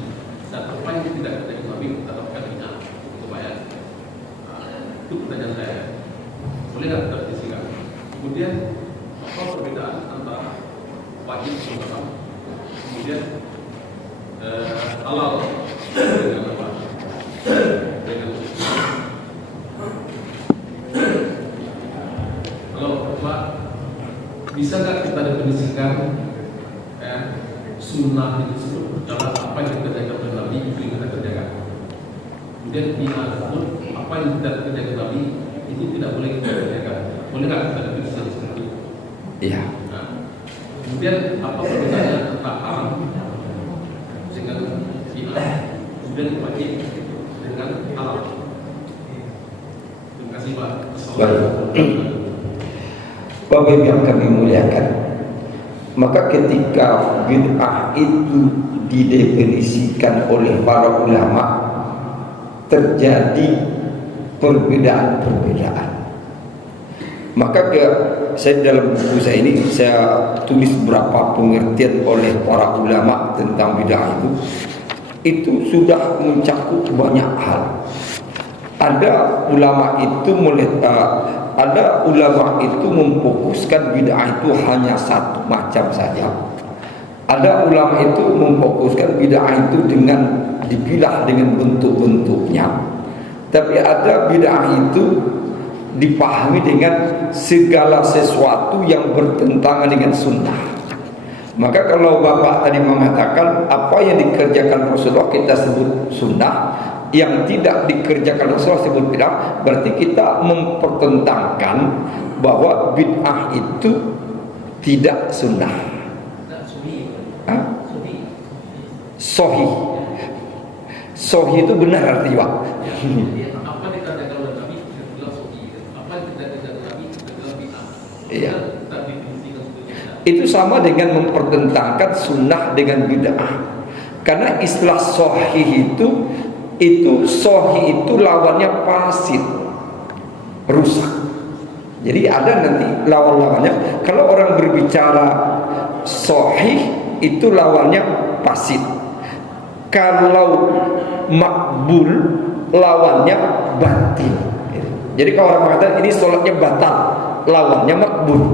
dan apa yang tidak dikerjakan Nabi kita namakan bid'ah. Itu Pak ya. Itu pertanyaan saya. Boleh nggak kita definisikan? Kemudian apa perbedaan antara wajib dan haram? Kemudian halal dengan apa? Dengan kalau Pak, bisa nggak kita definisikan sunnah itu disebut adalah apa yang dikerjakan oleh Nabi itu yang kita kerjakan. Kemudian bid'ah tersebut apa yang tidak dikerjakan Nabi itu tidak boleh kita kerjakan. Boleh nggak kita definisikan seperti itu? Iya. Nah, kemudian apa perbedaannya tentang haram dengan bid'ah, kemudian wajib dengan halal? Terima kasih Pak. Baik. Bapak yang kami muliakan, maka ketika bid'ah itu didefinisikan oleh para ulama, terjadi perbedaan-perbedaan. Maka saya dalam buku saya ini saya tulis berapa pengertian oleh para ulama tentang bid'ah itu sudah mencakup banyak hal. Ada ulama itu memfokuskan bid'ah itu hanya satu macam saja. Ada ulama itu memfokuskan bid'ah itu dengan dipilah dengan bentuk-bentuknya. Tapi ada bid'ah itu dipahami dengan segala sesuatu yang bertentangan dengan sunnah. Maka kalau Bapak tadi mengatakan apa yang dikerjakan Rasulullah kita sebut sunnah, yang tidak dikerjakan Rasulullah sebut bid'ah, berarti kita mempertentangkan bahwa bid'ah itu tidak sunnah. Sohih. Sohih itu benar artinya Pak. Apa dikatakan oleh Nabi adalah sohih, apa yang tidak dikatakan Nabi adalah bid'ah. Iya. Kita definisikan seperti itu. Itu sama dengan mempertentangkan sunnah dengan bid'ah. Karena istilah sohih itu sohih itu lawannya fasid, rusak. Jadi ada nanti lawan-lawannya. Kalau orang berbicara sohih itu lawannya fasid. Kalau makbul lawannya batil. Jadi kalau orang mengatakan ini sholatnya batal, lawannya makbul.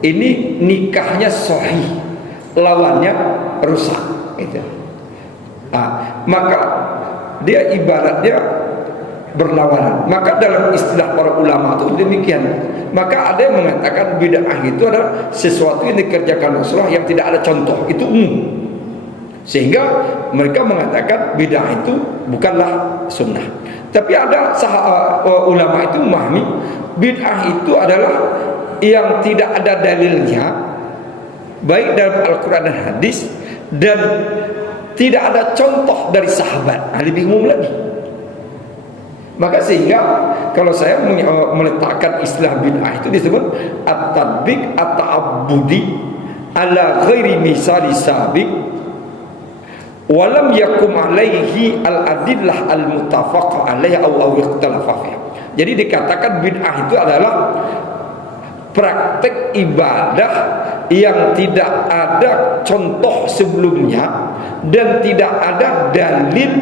Ini nikahnya sahih, lawannya rusak. Gitu. Nah, maka dia ibaratnya berlawanan. Maka dalam istilah para ulama itu demikian. Maka ada yang mengatakan bid'ah itu adalah sesuatu yang dikerjakan Rasulullah yang tidak ada contoh. Itu umum. Sehingga mereka mengatakan bid'ah itu bukanlah sunnah. Tapi ada ulama itu memahami bid'ah itu adalah yang tidak ada dalilnya, baik dalam Al-Quran dan hadis, dan tidak ada contoh dari sahabat. Lebih umum lagi. Maka sehingga kalau saya meletakkan istilah bid'ah itu disebut at-tadbiq at-ta'abbudi ala ghairi misali sabiq walam yakum alaihi al-adillah al-mutafaq alaihi aw ikhtalafa fiha. Jadi dikatakan bid'ah itu adalah praktek ibadah yang tidak ada contoh sebelumnya dan tidak ada dalil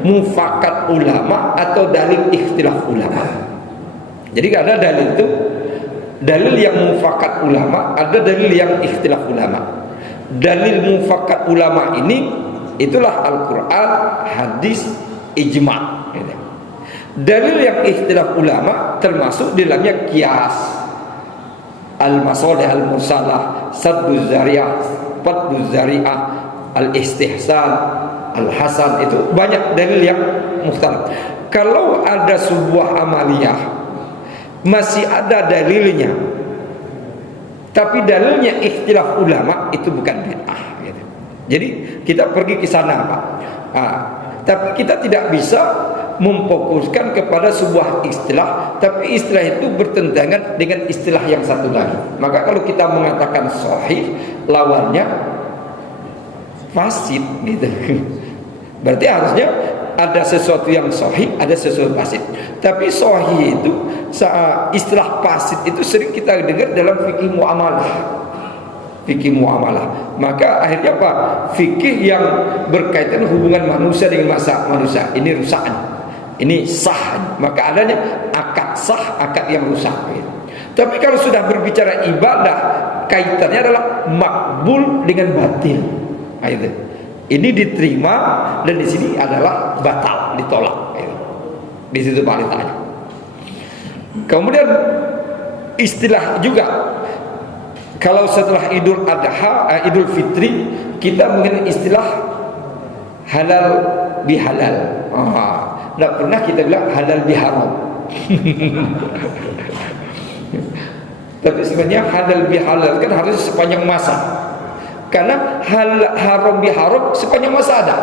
mufakat ulama atau dalil ikhtilaf ulama. Jadi ada dalil itu, dalil yang mufakat ulama, ada dalil yang ikhtilaf ulama. Dalil mufakat ulama ini itulah Al-Quran, hadis, ijma'. Dalil yang ikhtilaf ulama termasuk dalamnya qiyas, al-masalih al-mursalah, sadduz zari'ah, fadduz zari'ah, al-istihsan, al-hasan. Itu banyak dalil yang mukhtalaf. Kalau ada sebuah amaliyah masih ada dalilnya tapi dalilnya ikhtilaf ulama, itu bukan bid'ah gitu. Jadi kita pergi ke sana, Pak. Tapi kita tidak bisa memfokuskan kepada sebuah istilah, tapi istilah itu bertentangan dengan istilah yang satu lagi. Maka kalau kita mengatakan sahih, lawannya fasid gitu. Berarti harusnya ada sesuatu yang sahih, ada sesuatu fasid. Tapi sahih itu, istilah fasid itu sering kita dengar dalam fikih muamalah. Fikih muamalah. Maka akhirnya apa? Fikih yang berkaitan hubungan manusia dengan manusia. Ini rusak. Ini sah. Maka adanya akad sah, akad yang rusak. Tapi kalau sudah berbicara ibadah, kaitannya adalah makbul dengan batil. Itu. Ini diterima dan di sini adalah batal, ditolak. Di situ paling tanya. Kemudian istilah juga. Kalau setelah Idul Adha, Idul Fitri, kita mengenai istilah halal bihalal. Tidak pernah kita bilang halal biharam. Tapi sebenarnya halal bihalal kan harus sepanjang masa. Karena haram biharam sepanjang masa ada.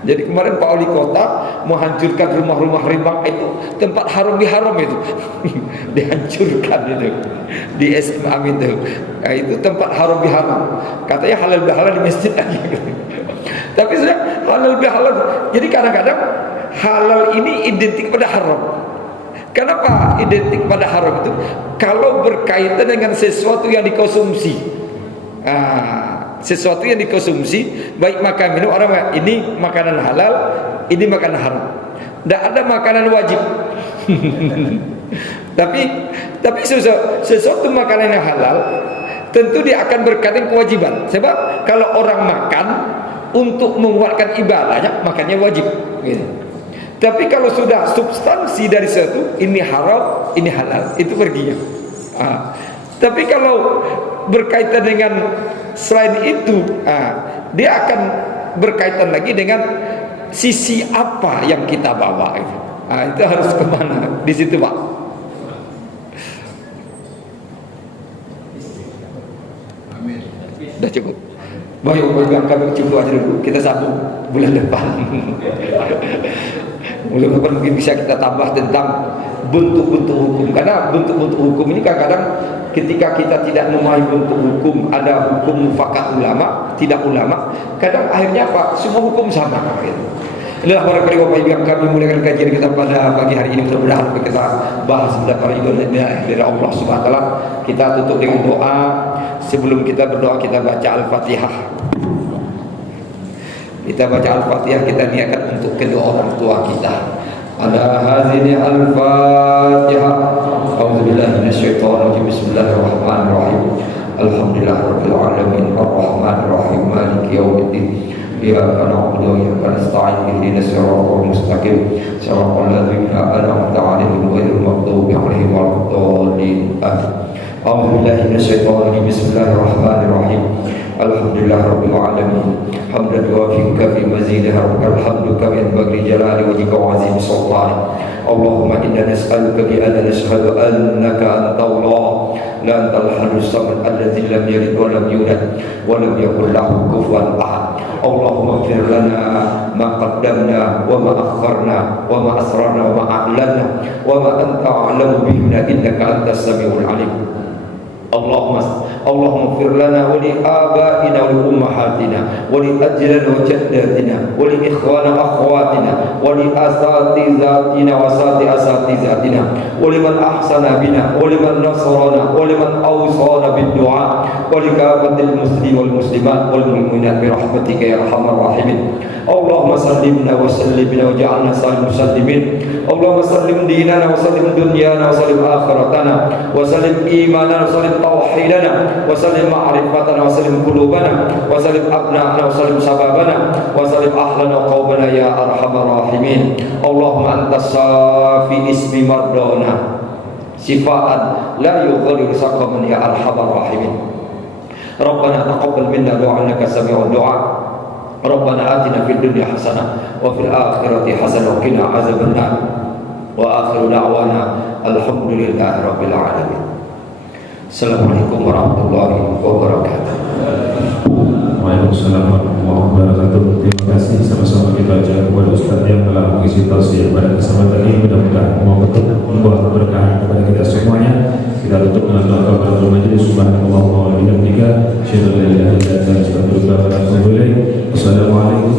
Jadi kemarin Pak Wali Kota menghancurkan rumah-rumah riba itu, tempat haram biharam itu. Dihancurkan itu di SMA itu. Nah, itu tempat haram biharam. Katanya halal bihalal di masjid lagi. Tapi sudah halal bihalal. Jadi kadang-kadang halal ini identik pada haram. Kenapa identik pada haram itu? Kalau berkaitan dengan sesuatu yang dikonsumsi. Sesuatu yang dikonsumsi, baik makan minum, orang ini makanan halal, ini makanan haram. Tidak ada makanan wajib. tapi sesuatu makanan yang halal tentu dia akan berkaitan kewajiban. Sebab kalau orang makan untuk menguatkan ibadahnya, makannya wajib gitu. Tapi kalau sudah substansi dari sesuatu, ini haram, ini halal, itu perginya. Tapi kalau berkaitan dengan selain itu, dia akan berkaitan lagi dengan sisi apa yang kita bawa itu. Itu harus kemana? Di situ, Pak. Amin. Sudah cukup. Baik, yang kami cukup aja dulu. Kita sambung bulan depan. Bulan depan mungkin bisa kita tambah tentang bentuk-bentuk hukum. Karena bentuk-bentuk hukum ini kadang-kadang ketika kita tidak memahami bentuk hukum, ada hukum mufakat ulama, tidak ulama, kadang akhirnya apa? Semua hukum sama. Inilah barangkali Bapak Ibu yang kami mulakan kajian kita pada pagi hari ini. Mudah-mudahan kita bahas mendapat ibadah dari Allah Subhanahu wa taala. Kita tutup dengan doa. Sebelum kita berdoa, kita baca Al-Fatihah. Kita baca Al-Fatihah, kita niatkan untuk kedua orang tua kita. Ala hazini Al-Fatihah. A'udzubillahi minasyaitonir rajim. Bismillahirrahmanirrahim. Alhamdulillahirabbil alamin arrahmanir rahim maliki yaumiddin. Iyyaka na'budu wa iyyaka nasta'in ihdinas siratal mustaqim siratal ladzina an'amta 'alaihim ghairil maghdubi 'alaihim waladdallin. A'udzubillahi minasyaitonir rajim. Bismillahirrahmanirrahim. Alhamdulillahirabbil alamin hamdan yuwafiqu fi mazidihi alhamduka min bagri jalali wajhika wa 'azim sultanik. Allahumma inna nas'aluka bi anna nashhadu annaka anta Allah la antal ahadus samad alladzi lam yalid wa lam yulad wa lam yakul lahu kufuwan ahad. Allahumma ighfir lana ma qaddamna wa ma akharna wa ma asrarna wa ma a'lanna wa ma anta a'lamu bina innaka antas samiul alim. Allahumma ighfir lana wa li abaina wa li ummahatina wa li ajlina wa jaddatina wa li ikhwana akhwatina wa li asatizatina wa asatizatina wa liman ahsana bina wa liman nasarana wa liman awsana bid du'a wa li kafatil muslimin wal muslimat wal mu'minat bi rahmatika ya arhamar rahimin. Allahumma sallimna wa sallimna wa ja'alna muslimin. Allahumma sallim dinana wa sallim dunyana wa sallim akhiratana wa sallim imanana wa sallim tauhidana wa sallim ma'rifatana wa sallim qulubana wa sallim abna'ana wa sallim sababana wa sallim ahlana wa qaumana ya arhamar rahimin. Allahumma antas safi ismi mardana sifaan la yughadiru saqaman ya arhamar rahimin. Rabbana taqabbal minna du'a innaka sami'ud du'a. Rabbana atina fid dunya hasanah wa fil akhirati hasanah wa qina azabannar. Wa akhiru da'wana alhamdulillahi rabbil alamin. Assalamualaikum warahmatullahi wabarakatuh. Waalaikumsalam warahmatullahi wabarakatuh. Terima kasih sama-sama kita ajar kepada Ustaz yang telah mengisi tausiah pada kesempatan ini. Mudah-mudahan membawa keberkahan kepada kita semuanya. Kita tutup dengan doa kepada majelis. Subhanallah wa bihamdika, asyhadu an la ilaha illa anta, astaghfiruka wa atubu ilaik. Wassalamualaikum